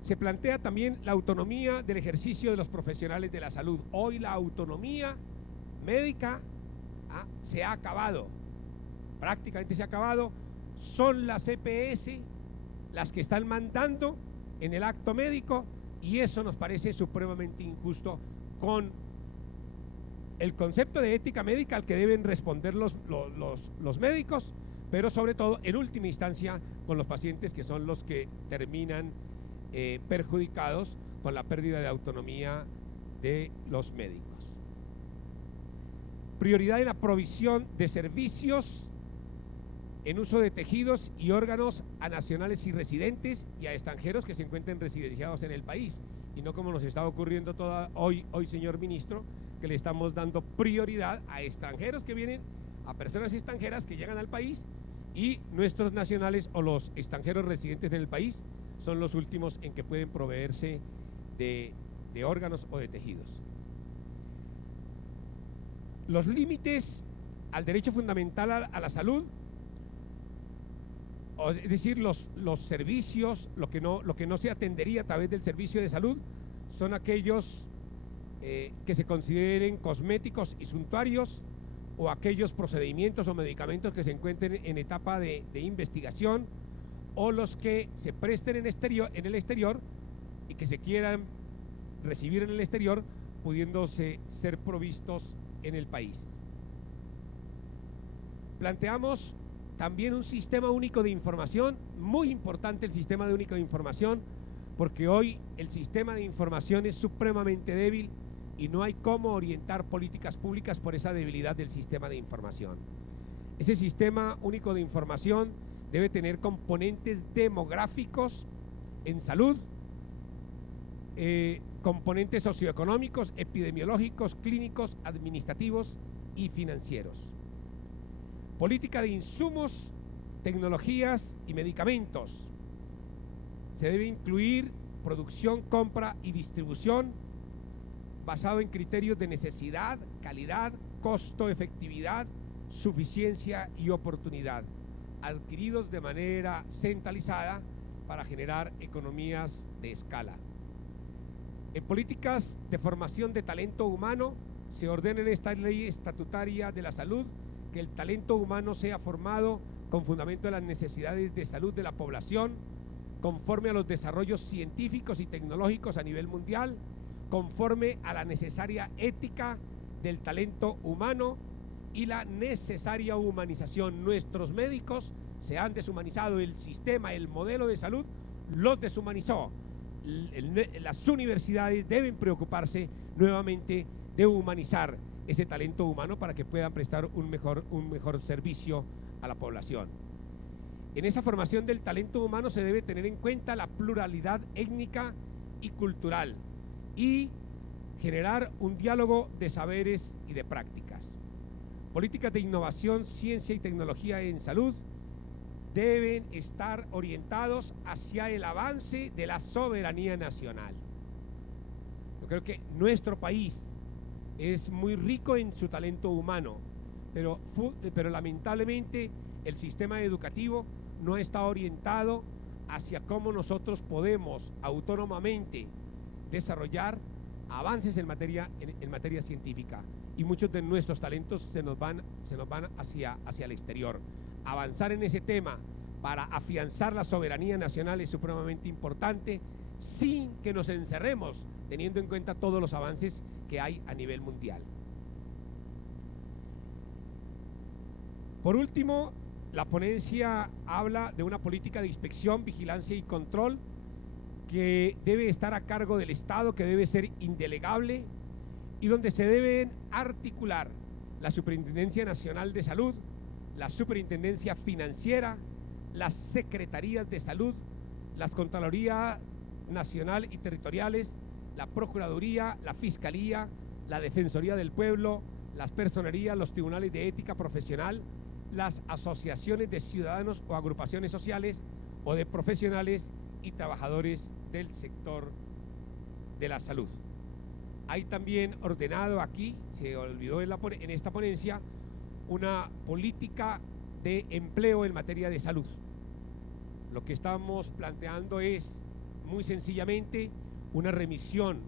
Se plantea también la autonomía del ejercicio de los profesionales de la salud. Hoy la autonomía médica se ha acabado, prácticamente se ha acabado. Son las EPS las que están mandando en el acto médico, y eso nos parece supremamente injusto con el concepto de ética médica al que deben responder los médicos, pero sobre todo, en última instancia, con los pacientes, que son los que terminan perjudicados con la pérdida de autonomía de los médicos. Prioridad en la provisión de servicios en uso de tejidos y órganos a nacionales y residentes y a extranjeros que se encuentren residenciados en el país, y no como nos está ocurriendo hoy, señor ministro, que le estamos dando prioridad a extranjeros que vienen, a personas extranjeras que llegan al país, y nuestros nacionales o los extranjeros residentes en el país son los últimos en que pueden proveerse de órganos o de tejidos. Los límites al derecho fundamental a la salud, es decir, los servicios, lo que no se atendería a través del servicio de salud, son aquellos que se consideren cosméticos y suntuarios, o aquellos procedimientos o medicamentos que se encuentren en etapa de investigación, o los que se presten en el exterior y que se quieran recibir en el exterior, pudiéndose ser provistos en el país. Planteamos también un sistema único de información, muy importante el sistema único de información, porque hoy el sistema de información es supremamente débil y no hay cómo orientar políticas públicas por esa debilidad del sistema de información. Ese sistema único de información debe tener componentes demográficos en salud, componentes socioeconómicos, epidemiológicos, clínicos, administrativos y financieros. Política de insumos, tecnologías y medicamentos. Se debe incluir producción, compra y distribución basado en criterios de necesidad, calidad, costo, efectividad, suficiencia y oportunidad, adquiridos de manera centralizada para generar economías de escala. En políticas de formación de talento humano, se ordena en esta ley estatutaria de la salud que el talento humano sea formado con fundamento en las necesidades de salud de la población, conforme a los desarrollos científicos y tecnológicos a nivel mundial, conforme a la necesaria ética del talento humano y la necesaria humanización. Nuestros médicos se han deshumanizado, el sistema, el modelo de salud los deshumanizó. Las universidades deben preocuparse nuevamente de humanizar ese talento humano para que puedan prestar un mejor servicio a la población. En esa formación del talento humano se debe tener en cuenta la pluralidad étnica y cultural y generar un diálogo de saberes y de prácticas. Políticas de innovación, ciencia y tecnología en salud deben estar orientados hacia el avance de la soberanía nacional. Yo creo que nuestro país es muy rico en su talento humano, pero lamentablemente el sistema educativo no está orientado hacia cómo nosotros podemos autónomamente desarrollar avances en materia científica, y muchos de nuestros talentos se nos van hacia el exterior. Avanzar en ese tema para afianzar la soberanía nacional es supremamente importante, sin que nos encerremos, teniendo en cuenta todos los avances que hay a nivel mundial. Por último, la ponencia habla de una política de inspección, vigilancia y control que debe estar a cargo del Estado, que debe ser indelegable y donde se deben articular la Superintendencia Nacional de Salud, la Superintendencia Financiera, las Secretarías de Salud, las Contraloría Nacional y Territoriales, la Procuraduría, la Fiscalía, la Defensoría del Pueblo, las personerías, los tribunales de ética profesional, las asociaciones de ciudadanos o agrupaciones sociales o de profesionales y trabajadores del sector de la salud. Hay también ordenado aquí, se olvidó en esta ponencia, una política de empleo en materia de salud. Lo que estamos planteando es, muy sencillamente, una remisión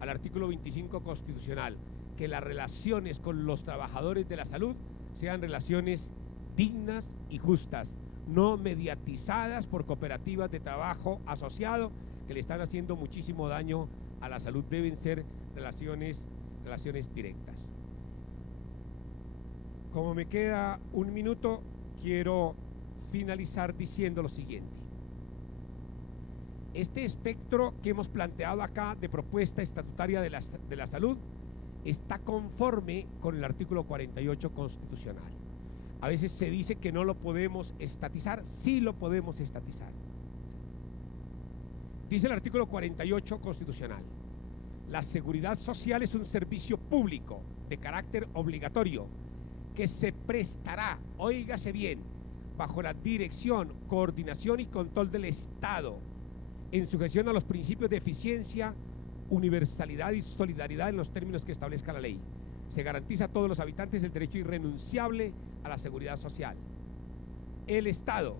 al artículo 25 constitucional, que las relaciones con los trabajadores de la salud sean relaciones dignas y justas, no mediatizadas por cooperativas de trabajo asociado que le están haciendo muchísimo daño a la salud. Deben ser relaciones directas. Como me queda un minuto, quiero finalizar diciendo lo siguiente. Este espectro que hemos planteado acá de propuesta estatutaria de la salud está conforme con el artículo 48 constitucional. A veces se dice que no lo podemos estatizar, sí lo podemos estatizar. Dice el artículo 48 constitucional: la seguridad social es un servicio público de carácter obligatorio que se prestará, óigase bien, bajo la dirección, coordinación y control del Estado, en sujeción a los principios de eficiencia, universalidad y solidaridad en los términos que establezca la ley. Se garantiza a todos los habitantes el derecho irrenunciable a la seguridad social. El Estado,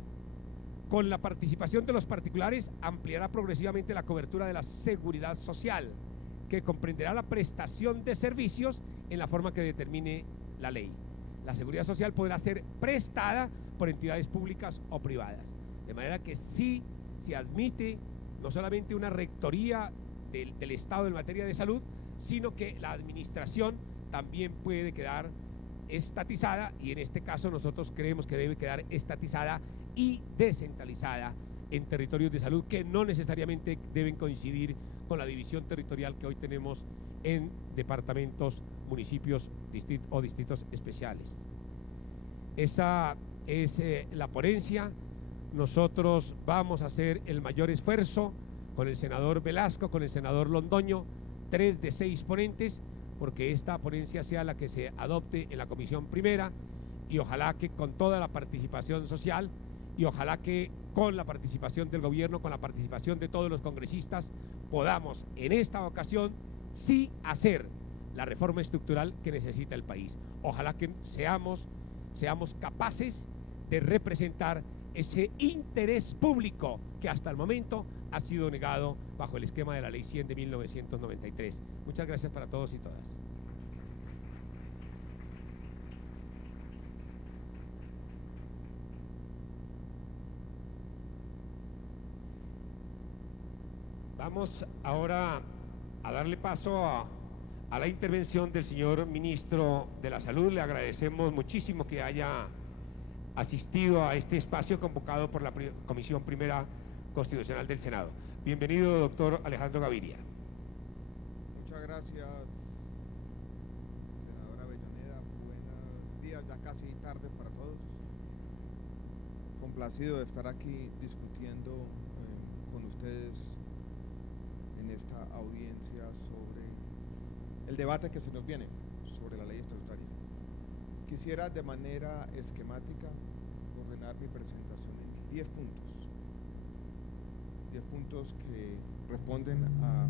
con la participación de los particulares, ampliará progresivamente la cobertura de la seguridad social, que comprenderá la prestación de servicios en la forma que determine la ley. La seguridad social podrá ser prestada por entidades públicas o privadas. De manera que sí se admite no solamente una rectoría del Estado en materia de salud, sino que la administración también puede quedar estatizada, y en este caso nosotros creemos que debe quedar estatizada y descentralizada en territorios de salud que no necesariamente deben coincidir con la división territorial que hoy tenemos en departamentos, municipios o distritos especiales. Esa es la ponencia. Nosotros vamos a hacer el mayor esfuerzo con el senador Velasco, con el senador Londoño, 3 de 6 ponentes, porque esta ponencia sea la que se adopte en la comisión primera, y ojalá que con toda la participación social, y ojalá que con la participación del gobierno, con la participación de todos los congresistas, podamos en esta ocasión sí hacer la reforma estructural que necesita el país. Ojalá que seamos capaces de representar ese interés público que hasta el momento ha sido negado bajo el esquema de la Ley 100 de 1993. Muchas gracias para todos y todas. Vamos ahora a darle paso a la intervención del señor ministro de la Salud. Le agradecemos muchísimo que haya asistido a este espacio convocado por la Comisión Primera Constitucional del Senado. Bienvenido, doctor Alejandro Gaviria. Muchas gracias, senadora Avellaneda. Buenos días, ya casi tarde para todos. Complacido de estar aquí discutiendo con ustedes en esta audiencia sobre el debate que se nos viene sobre la ley estatutaria. Quisiera de manera esquemática ordenar mi presentación en 10 puntos. 10 puntos que responden a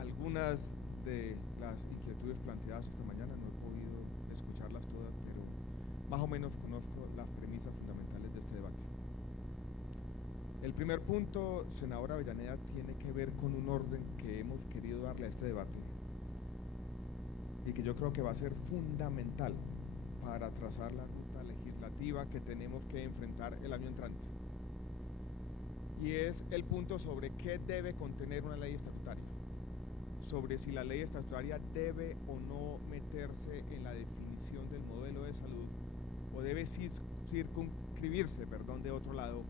algunas de las inquietudes planteadas esta mañana. No he podido escucharlas todas, pero más o menos conozco las premisas fundamentales de este debate. El primer punto, senadora Avellaneda, tiene que ver con un orden que hemos querido darle a este debate y que yo creo que va a ser fundamental para trazar la ruta legislativa que tenemos que enfrentar el año entrante. Y es el punto sobre qué debe contener una ley estatutaria, sobre si la ley estatutaria debe o no meterse en la definición del modelo de salud o debe circunscribirse, de otro lado,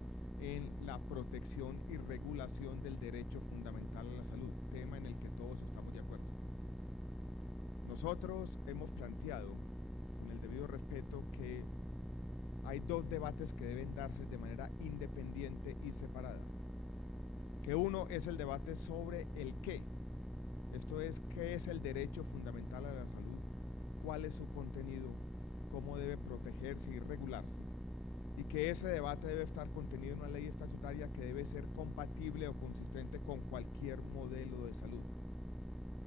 en la protección y regulación del derecho fundamental a la salud, tema en el que todos estamos de acuerdo. Nosotros hemos planteado, con el debido respeto, que hay dos debates que deben darse de manera independiente y separada. Que uno es el debate sobre el qué, esto es, qué es el derecho fundamental a la salud, cuál es su contenido, cómo debe protegerse y regularse, y que ese debate debe estar contenido en una ley estatutaria que debe ser compatible o consistente con cualquier modelo de salud,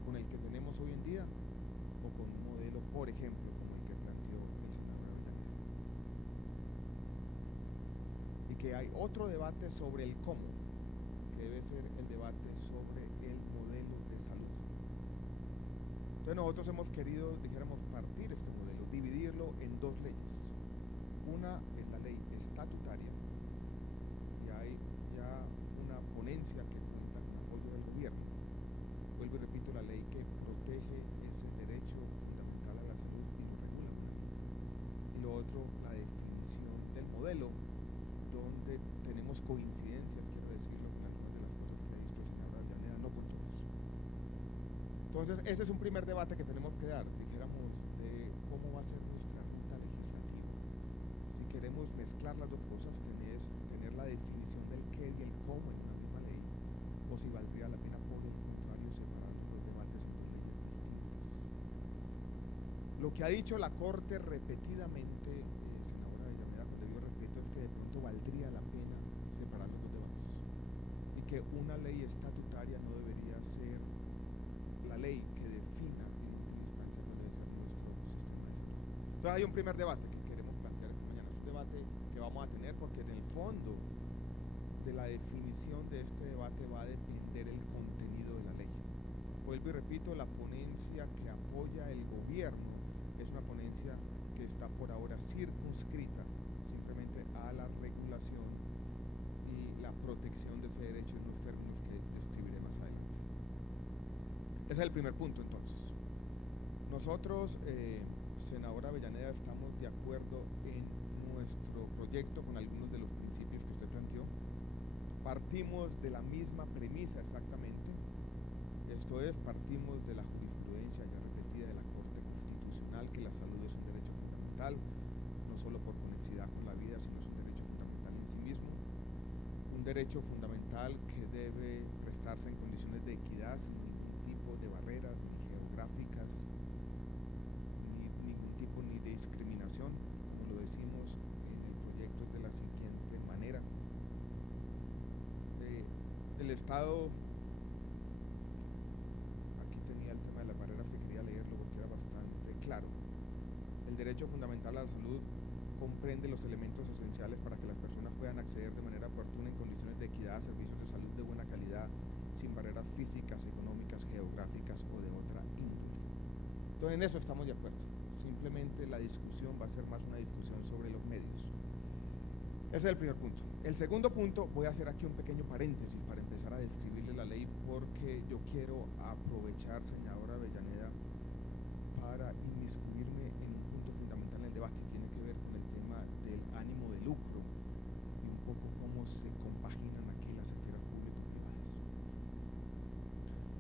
con el que tenemos hoy en día o con un modelo, por ejemplo, como el que planteó el senador Avellaneda. Y que hay otro debate sobre el cómo, que debe ser el debate sobre el modelo de salud. Entonces nosotros hemos querido, partir este modelo, dividirlo en dos leyes. Una es la ley estatutaria, y hay ya una ponencia que cuenta con apoyo del gobierno. Vuelvo y repito, la ley que protege ese derecho fundamental a la salud y lo regula una ley. Y lo otro, la definición del modelo, donde tenemos coincidencias, quiero decirlo, con algunas de las cosas que ha dicho el señor Avellaneda, no con todas. Entonces, ese es un primer debate que tenemos que dar, de cómo va a ser nuestra ruta legislativa. Si queremos mezclar las dos cosas, tener la definición del qué y el cómo en una misma ley, o si valdría la pena, por el contrario, separar los debates en dos leyes distintas. Lo que ha dicho la Corte repetidamente, senadora Avellaneda, con debido respeto, es que de pronto valdría la pena separar los dos debates, y que una ley estatutaria no debería ser la ley que defina en última instancia cuál debe ser nuestro sistema de salud. Entonces hay un primer debate que queremos plantear esta mañana, es un debate que vamos a tener porque en el fondo de la definición de este debate va a depender el contenido de la ley. Vuelvo y repito, la ponencia que apoya el gobierno es una ponencia que está por ahora circunscrita simplemente a la regulación y la protección de ese derecho en los términos que describiré más adelante. Ese es el primer punto, entonces. Nosotros, senadora Avellaneda, estamos de acuerdo en nuestro proyecto con algunos de los principios que usted planteó. partimos de la misma premisa exactamente, esto es, partimos de la jurisprudencia ya repetida de la Corte Constitucional que la salud es un derecho fundamental, no solo por conexidad con la vida, sino es un derecho fundamental en sí mismo, un derecho fundamental que debe prestarse en condiciones de equidad, sin ningún tipo de barreras ni geográficas, ni ningún tipo ni de discriminación, como lo decimos en el proyecto de la siguiente manera. El Estado, aquí tenía el tema de las barreras que quería leerlo porque era bastante claro. El derecho fundamental a la salud comprende los elementos esenciales para que las personas puedan acceder de manera oportuna en condiciones de equidad a servicios de salud de buena calidad, sin barreras físicas, económicas, geográficas o de otra índole. Entonces en eso estamos de acuerdo. Simplemente la discusión va a ser más una discusión sobre los medios. Ese es el primer punto. El segundo punto, voy a hacer aquí un pequeño paréntesis para empezar a describirle la ley, porque yo quiero aprovechar, senadora Avellaneda, para inmiscuirme en un punto fundamental en el debate. Tiene que ver con el tema del ánimo de lucro y un poco cómo se compaginan aquí las esferas público-privadas.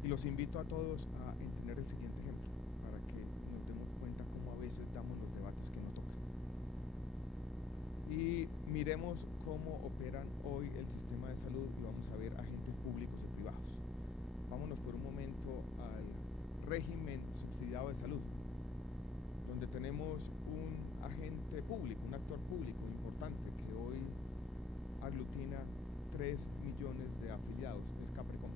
Y los invito a todos a entender el siguiente ejemplo, para que nos demos cuenta cómo a veces damos los debates que no tocan. Y miremos cómo operan hoy el sistema de salud y vamos a ver agentes públicos y privados. Vámonos por un momento al régimen subsidiado de salud, donde tenemos un agente público, un actor público importante que hoy aglutina 3 millones de afiliados, es Caprecom.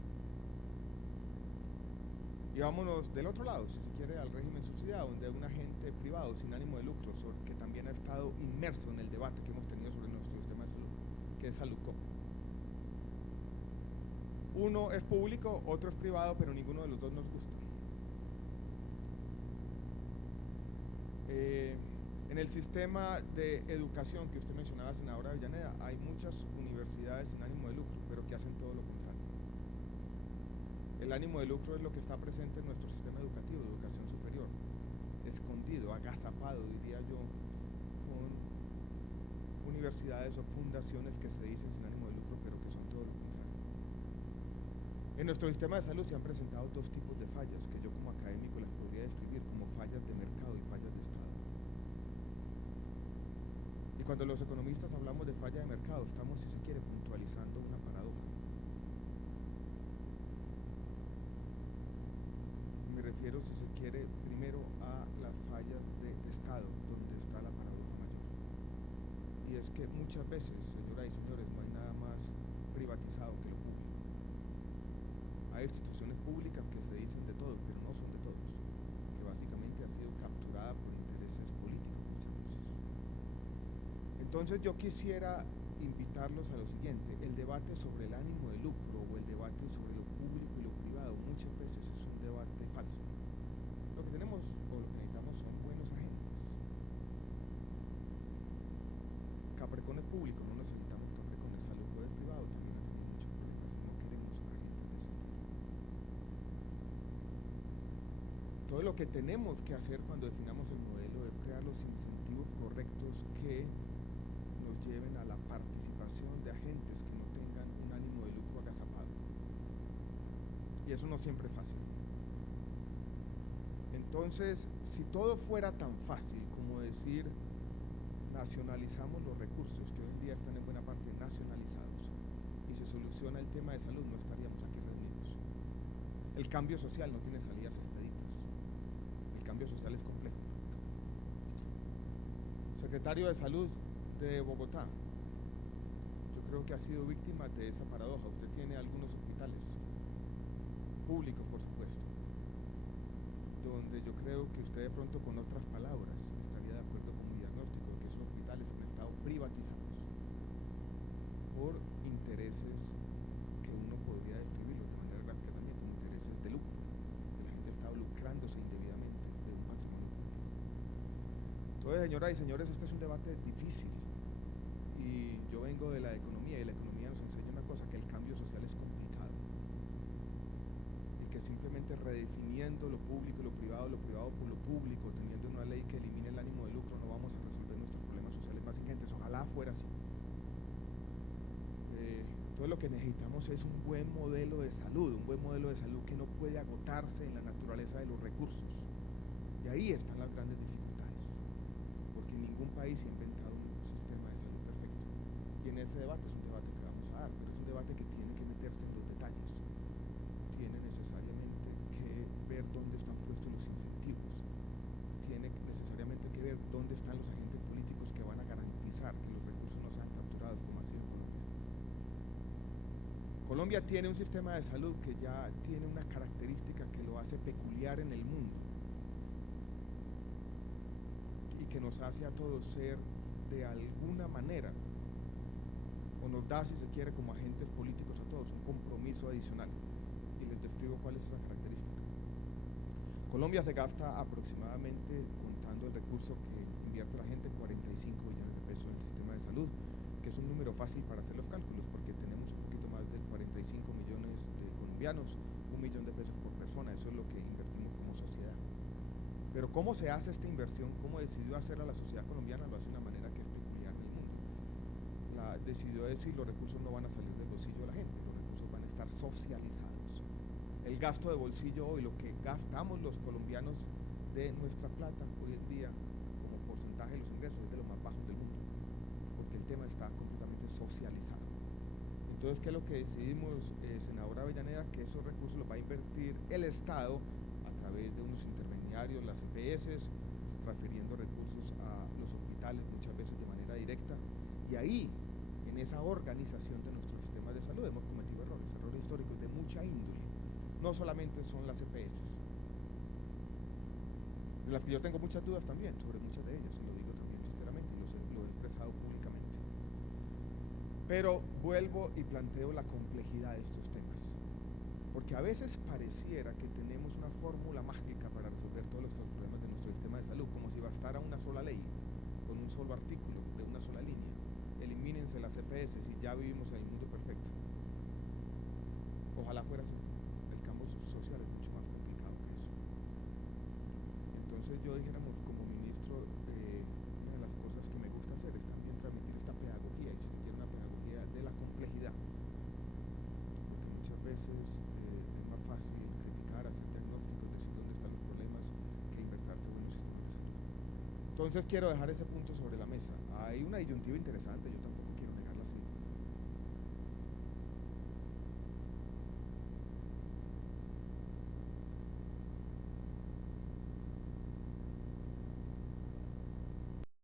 Y vámonos del otro lado, si se quiere, al régimen subsidiado, donde hay un agente privado sin ánimo de lucro, que también ha estado inmerso en el debate que hemos tenido sobre nuestro sistema de salud, que es Saludcom. Uno es público, otro es privado, pero ninguno de los dos nos gusta. En el sistema de educación que usted mencionaba, senadora Avellaneda, hay muchas universidades sin ánimo de lucro, pero que hacen todo lo contrario. El ánimo de lucro es lo que está presente en nuestro sistema educativo, de educación superior, escondido, agazapado, diría yo, con universidades o fundaciones que se dicen sin ánimo de lucro, pero que son todo lo contrario. En nuestro sistema de salud se han presentado dos tipos de fallas que yo como académico las podría describir como fallas de mercado y fallas de Estado. Y cuando los economistas hablamos de falla de mercado, estamos, si se quiere, puntualizando una paradoja. Me refiero, si se quiere, primero a las fallas de Estado, donde está la paradoja mayor. Y es que muchas veces, señoras y señores, no hay nada más privatizado que lo público. Hay instituciones públicas que se dicen de todos, pero no son de todos, que básicamente ha sido capturada por intereses políticos muchas veces. Entonces yo quisiera invitarlos a lo siguiente: el debate sobre el ánimo de lucro o el debate sobre lo público y lo privado muchas veces es un debate falso. Lo que tenemos o lo que necesitamos son buenos agentes. Caprecom es público, no necesitamos Caprecom, es Saludcom es privado, también ha tenido muchos problemas, no queremos agentes de ese estilo. Todo lo que tenemos que hacer cuando definamos el modelo es crear los incentivos correctos que nos lleven a la participación de agentes que no tengan un ánimo de lucro agazapado. Y eso no siempre es fácil. Entonces, si todo fuera tan fácil como decir nacionalizamos los recursos, que hoy en día están en buena parte nacionalizados, y se soluciona el tema de salud, no estaríamos aquí reunidos. El cambio social no tiene salidas expeditas. El cambio social es complejo. Secretario de Salud de Bogotá, yo creo que ha sido víctima de esa paradoja. Usted tiene algunos hospitales públicos, por supuesto, donde yo creo que usted de pronto con otras palabras estaría de acuerdo con mi diagnóstico de que esos hospitales han estado privatizados por intereses que uno podría describirlo de manera gráfica también como intereses de lucro, que la gente ha estado lucrándose indebidamente de un patrimonio público. Entonces, señoras y señores, este es un debate difícil y yo vengo de la economía y la economía nos enseña una cosa, que el cambio social es complicado. Simplemente redefiniendo lo público y lo privado por lo público, teniendo una ley que elimine el ánimo de lucro, no vamos a resolver nuestros problemas sociales más ingentes. Ojalá fuera así. Entonces lo que necesitamos es un buen modelo de salud, que no puede agotarse en la naturaleza de los recursos. Y ahí están las grandes dificultades, porque ningún país se ha inventado un sistema de salud perfecto. Y en ese debate es un debate que vamos a dar, pero es un debate que tiene que meterse en los detalles. Tiene necesariamente que ver dónde están puestos los incentivos. Tiene necesariamente que ver dónde están los agentes políticos que van a garantizar que los recursos no sean capturados como ha sido en Colombia. Colombia tiene un sistema de salud que ya tiene una característica que lo hace peculiar en el mundo y que nos hace a todos ser de alguna manera, o nos da, si se quiere, como agentes políticos a todos, un compromiso adicional. Y les describo cuál es esa característica. Colombia se gasta aproximadamente, contando el recurso que invierte la gente, 45 billones de pesos en el sistema de salud, que es un número fácil para hacer los cálculos, porque tenemos un poquito más de 45 millones de colombianos, 1 millón de pesos por persona, eso es lo que invertimos como sociedad. Pero ¿cómo se hace esta inversión? ¿Cómo decidió hacerla la sociedad colombiana? Lo hace de una manera que es peculiar en el mundo. Decidió decir, los recursos no van a salir del bolsillo de la gente, los recursos van a estar socializados. El gasto de bolsillo hoy, lo que gastamos los colombianos de nuestra plata hoy en día como porcentaje de los ingresos es de los más bajos del mundo, porque el tema está completamente socializado. Entonces, ¿qué es lo que decidimos, senadora Avellaneda? Que esos recursos los va a invertir el Estado a través de unos intermediarios, las EPS, transfiriendo recursos a los hospitales muchas veces de manera directa, y ahí, en esa organización de nuestros sistemas de salud, hemos cometido errores históricos de mucha índole. No solamente son las EPS, de las que yo tengo muchas dudas también, sobre muchas de ellas, y lo digo también sinceramente, lo he expresado públicamente. Pero vuelvo y planteo la complejidad de estos temas, porque a veces pareciera que tenemos una fórmula mágica para resolver todos los problemas de nuestro sistema de salud, como si bastara una sola ley, con un solo artículo, de una sola línea. Elimínense las EPS y ya vivimos en el mundo perfecto. Ojalá fuera así. El cambio social es mucho más complicado que eso. Entonces yo dijéramos, como ministro, una de las cosas que me gusta hacer es también transmitir esta pedagogía, y si se quiere una pedagogía de la complejidad, porque muchas veces es más fácil criticar, hacer diagnósticos, decir dónde están los problemas, que invertirse en los sistemas de salud. Entonces quiero dejar ese punto sobre la mesa. Hay una disyuntiva interesante, yo también